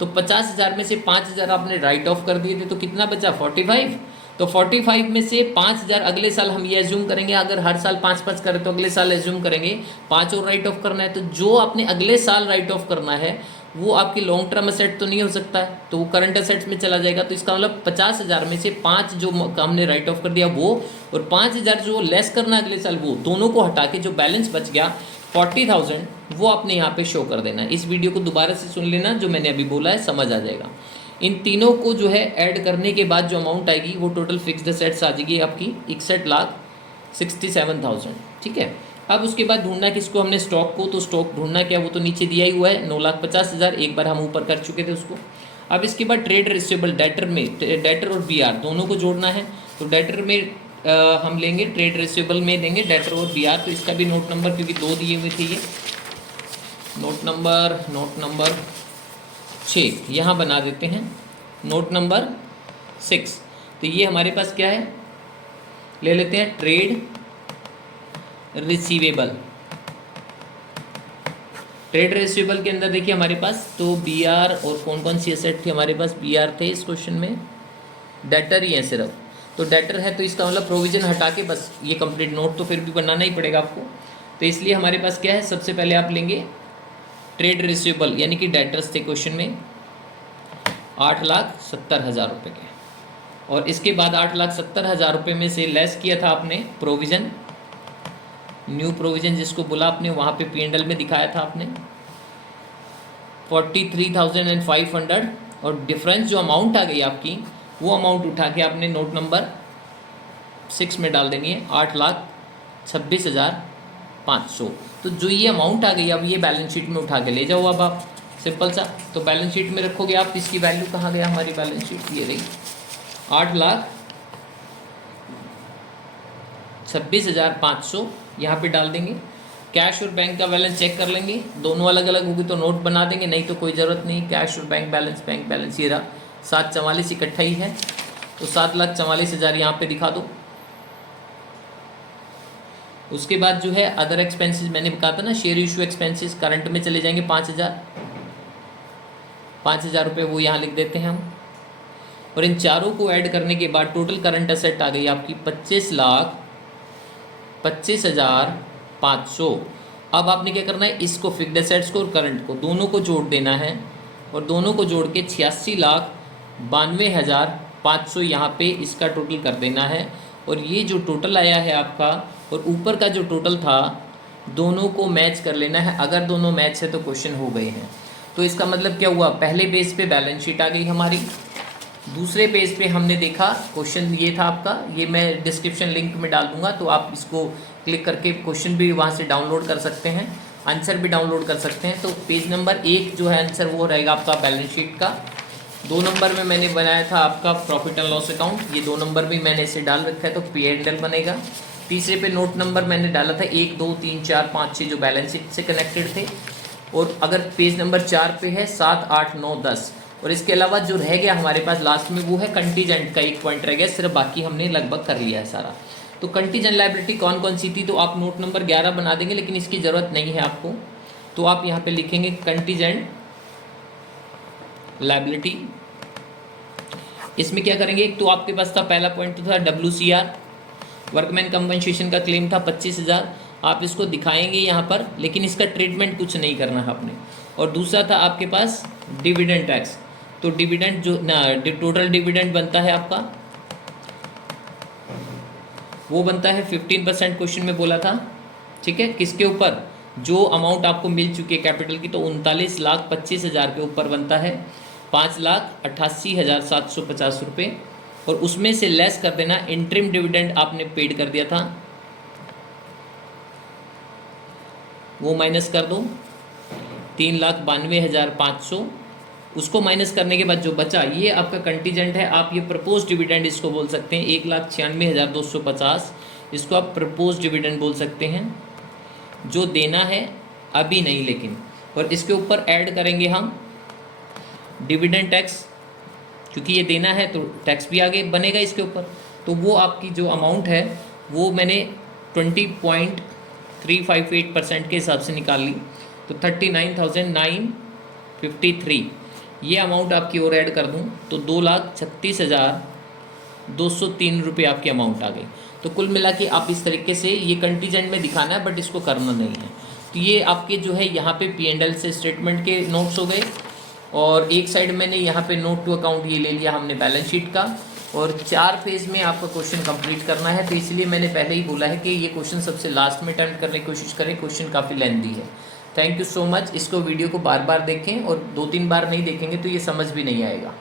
तो 50,000 में से 5,000 आपने राइट ऑफ कर दिए थे, तो कितना बचा 45। तो 45 में से 5,000 अगले साल हम ये एज्यूम करेंगे, अगर हर साल 5-5 करें तो अगले साल एज्यूम करेंगे 5 और राइट ऑफ करना है। तो जो आपने अगले साल राइट ऑफ करना है वो आपकी लॉन्ग टर्म एसेट तो नहीं हो सकता है, तो वो करंट एसेट्स में चला जाएगा। तो इसका मतलब 50,000 में से 5 जो हमने राइट ऑफ कर दिया वो, और 5,000 जो लेस करना है अगले साल वो, दोनों को हटा के जो बैलेंस बच गया 40,000, वो आपने यहाँ पे शो कर देना है। इस वीडियो को दोबारा से सुन लेना, जो मैंने अभी बोला है समझ आ जाएगा। इन तीनों को जो है ऐड करने के बाद जो अमाउंट आएगी वो टोटल फिक्स्ड एसेट्स आ जाएगी आपकी 61,67,000, ठीक है। अब उसके बाद ढूंढना किसको हमने, स्टॉक को। तो स्टॉक ढूंढना क्या, वो तो नीचे दिया ही हुआ है 9,50,000, एक बार हम ऊपर कर चुके थे उसको। अब इसके बाद ट्रेड रिसीवेबल, डेटर में डेटर और बीआर दोनों को जोड़ना है। तो डेटर में हम लेंगे, ट्रेड रिसीवेबल में लेंगे डेटर और बीआर। तो इसका भी नोट नंबर, क्योंकि 2 दिए हुए थे ये, नोट नंबर 6 यहाँ बना देते हैं, नोट नंबर 6। तो ये हमारे पास क्या है, ले लेते हैं ट्रेड रिसीवेबल। ट्रेड रिसीवेबल के अंदर देखिए हमारे पास तो बीआर और कौन कौन सी एसेट थी हमारे पास, बीआर थे इस क्वेश्चन में, डेटर ही है सिर्फ। तो डेटर है तो इसका मतलब प्रोविजन हटा के बस ये कंप्लीट, नोट तो फिर भी बनाना ही पड़ेगा आपको। तो इसलिए हमारे पास क्या है, सबसे पहले आप लेंगे ट्रेड रिसीवेबल, यानी कि डेटर्स थे क्वेश्चन में 8,70,000 रुपये के, और इसके बाद 8,70,000 रुपये में से लेस किया था आपने प्रोविज़न, न्यू प्रोविज़न जिसको बोला आपने, वहाँ पे P&L में दिखाया था आपने 43,500, और डिफरेंस जो अमाउंट आ गई आपकी वो अमाउंट उठा के आपने नोट नंबर 6 में डाल देनी है, 8,26,500। तो जो ये अमाउंट आ गई अब ये बैलेंस शीट में उठा के ले जाओ अब आप, सिंपल सा। तो बैलेंस शीट में रखोगे आप, इसकी वैल्यू कहाँ गया हमारी बैलेंस शीट, ये रही 8,26,500 यहाँ पे डाल देंगे। कैश और बैंक का बैलेंस चेक कर लेंगे, दोनों अलग अलग होगी तो नोट बना देंगे, नहीं तो कोई ज़रूरत नहीं। कैश और बैंक बैलेंस ये रहा 744 इकट्ठा ही है, तो 7,44,000 यहाँ पे दिखा दो। उसके बाद जो है अदर एक्सपेंसेस, मैंने कहा था ना शेयर इशू एक्सपेंसेस करंट में चले जाएंगे 5,000 रुपये, वो यहाँ लिख देते हैं हम। और इन चारों को ऐड करने के बाद टोटल करंट एसेट आ गई आपकी 25,25,500। अब आपने क्या करना है, इसको फिक्स्ड एसेट्स को और करंट को दोनों को जोड़ देना है, और दोनों को जोड़ के 86,92,500 यहाँ पे इसका टोटल कर देना है। और ये जो टोटल आया है आपका और ऊपर का जो टोटल था, दोनों को मैच कर लेना है। अगर दोनों मैच है तो क्वेश्चन हो गए हैं। तो इसका मतलब क्या हुआ, पहले पेज पे बैलेंस शीट आ गई हमारी, दूसरे पेज पे हमने देखा क्वेश्चन ये था आपका, ये मैं डिस्क्रिप्शन लिंक में डाल दूंगा, तो आप इसको क्लिक करके क्वेश्चन भी वहाँ से डाउनलोड कर सकते हैं, आंसर भी डाउनलोड कर सकते हैं। तो पेज नंबर 1 जो है आंसर वो रहेगा आपका बैलेंस शीट का। 2 नंबर में मैंने बनाया था आपका प्रॉफिट एंड लॉस अकाउंट, ये 2 नंबर भी मैंने इसे डाल रखा है, तो P&L बनेगा। तीसरे पे नोट नंबर मैंने डाला था 1 2 3 4 5 6 जो बैलेंस शीट से कनेक्टेड थे। और अगर पेज नंबर 4 पे है 7 8 9 10, और इसके अलावा जो रह गया हमारे पास लास्ट में वो है कंटीजेंट का 1 पॉइंट रह गया सिर्फ, बाकी हमने लगभग कर लिया है सारा। तो कंटीजेंट लायबिलिटी कौन कौन सी थी, तो आप नोट नंबर 11 बना देंगे, लेकिन इसकी ज़रूरत नहीं है आपको। तो आप यहाँ पे लिखेंगे कंटीजेंट लायबिलिटी। इसमें क्या करेंगे, एक तो आपके पास था पहला पॉइंट तो था WCR, वर्कमैन कंपनसेशन का क्लेम था 25,000, आप इसको दिखाएंगे यहाँ पर, लेकिन इसका ट्रीटमेंट कुछ नहीं करना है आपने। और दूसरा था आपके पास डिविडेंड टैक्स, तो डिविडेंड जो टोटल डिविडेंड बनता है आपका वो बनता है 15%, क्वेश्चन में बोला था, ठीक है। किसके ऊपर, जो अमाउंट आपको मिल चुकी है कैपिटल की, तो 39,25,000 के ऊपर बनता है 5,88,750 रुपये, और उसमें से लेस कर देना इंटरिम डिविडेंड आपने पेड कर दिया था, वो माइनस कर दो। 3,92,500, उसको माइनस करने के बाद जो बचा ये आपका कंटीजेंट है। आप ये प्रपोज डिविडेंड इसको बोल सकते हैं, 1,96,250, इसको आप प्रपोज डिविडेंड बोल सकते हैं, जो देना है अभी नहीं लेकिन। और इसके ऊपर ऐड करेंगे हम डिविडेंड टैक्स, क्योंकि ये देना है तो टैक्स भी आगे बनेगा इसके ऊपर। तो वो आपकी जो अमाउंट है वो मैंने 20.358% के हिसाब से निकाल ली, तो 39,953 ये अमाउंट आपकी और ऐड कर दूं तो 2,36,203 रुपये आपकी अमाउंट आ गई। तो कुल मिला के आप इस तरीके से ये कंटीजेंट में दिखाना है, बट इसको करना नहीं है। तो ये आपके जो है यहाँ पे P&L से स्टेटमेंट के नोट्स हो गए, और एक साइड मैंने यहाँ पे नोट टू अकाउंट ये ले लिया हमने बैलेंस शीट का, और 4 फेज़ में आपका क्वेश्चन कंप्लीट करना है। तो इसलिए मैंने पहले ही बोला है कि ये क्वेश्चन सबसे लास्ट में अटेम्प्ट करने की कोशिश करें, क्वेश्चन काफ़ी लेंथी है। Thank you so much. इसको वीडियो को बार बार देखें, और 2-3 बार नहीं देखेंगे तो ये समझ भी नहीं आएगा।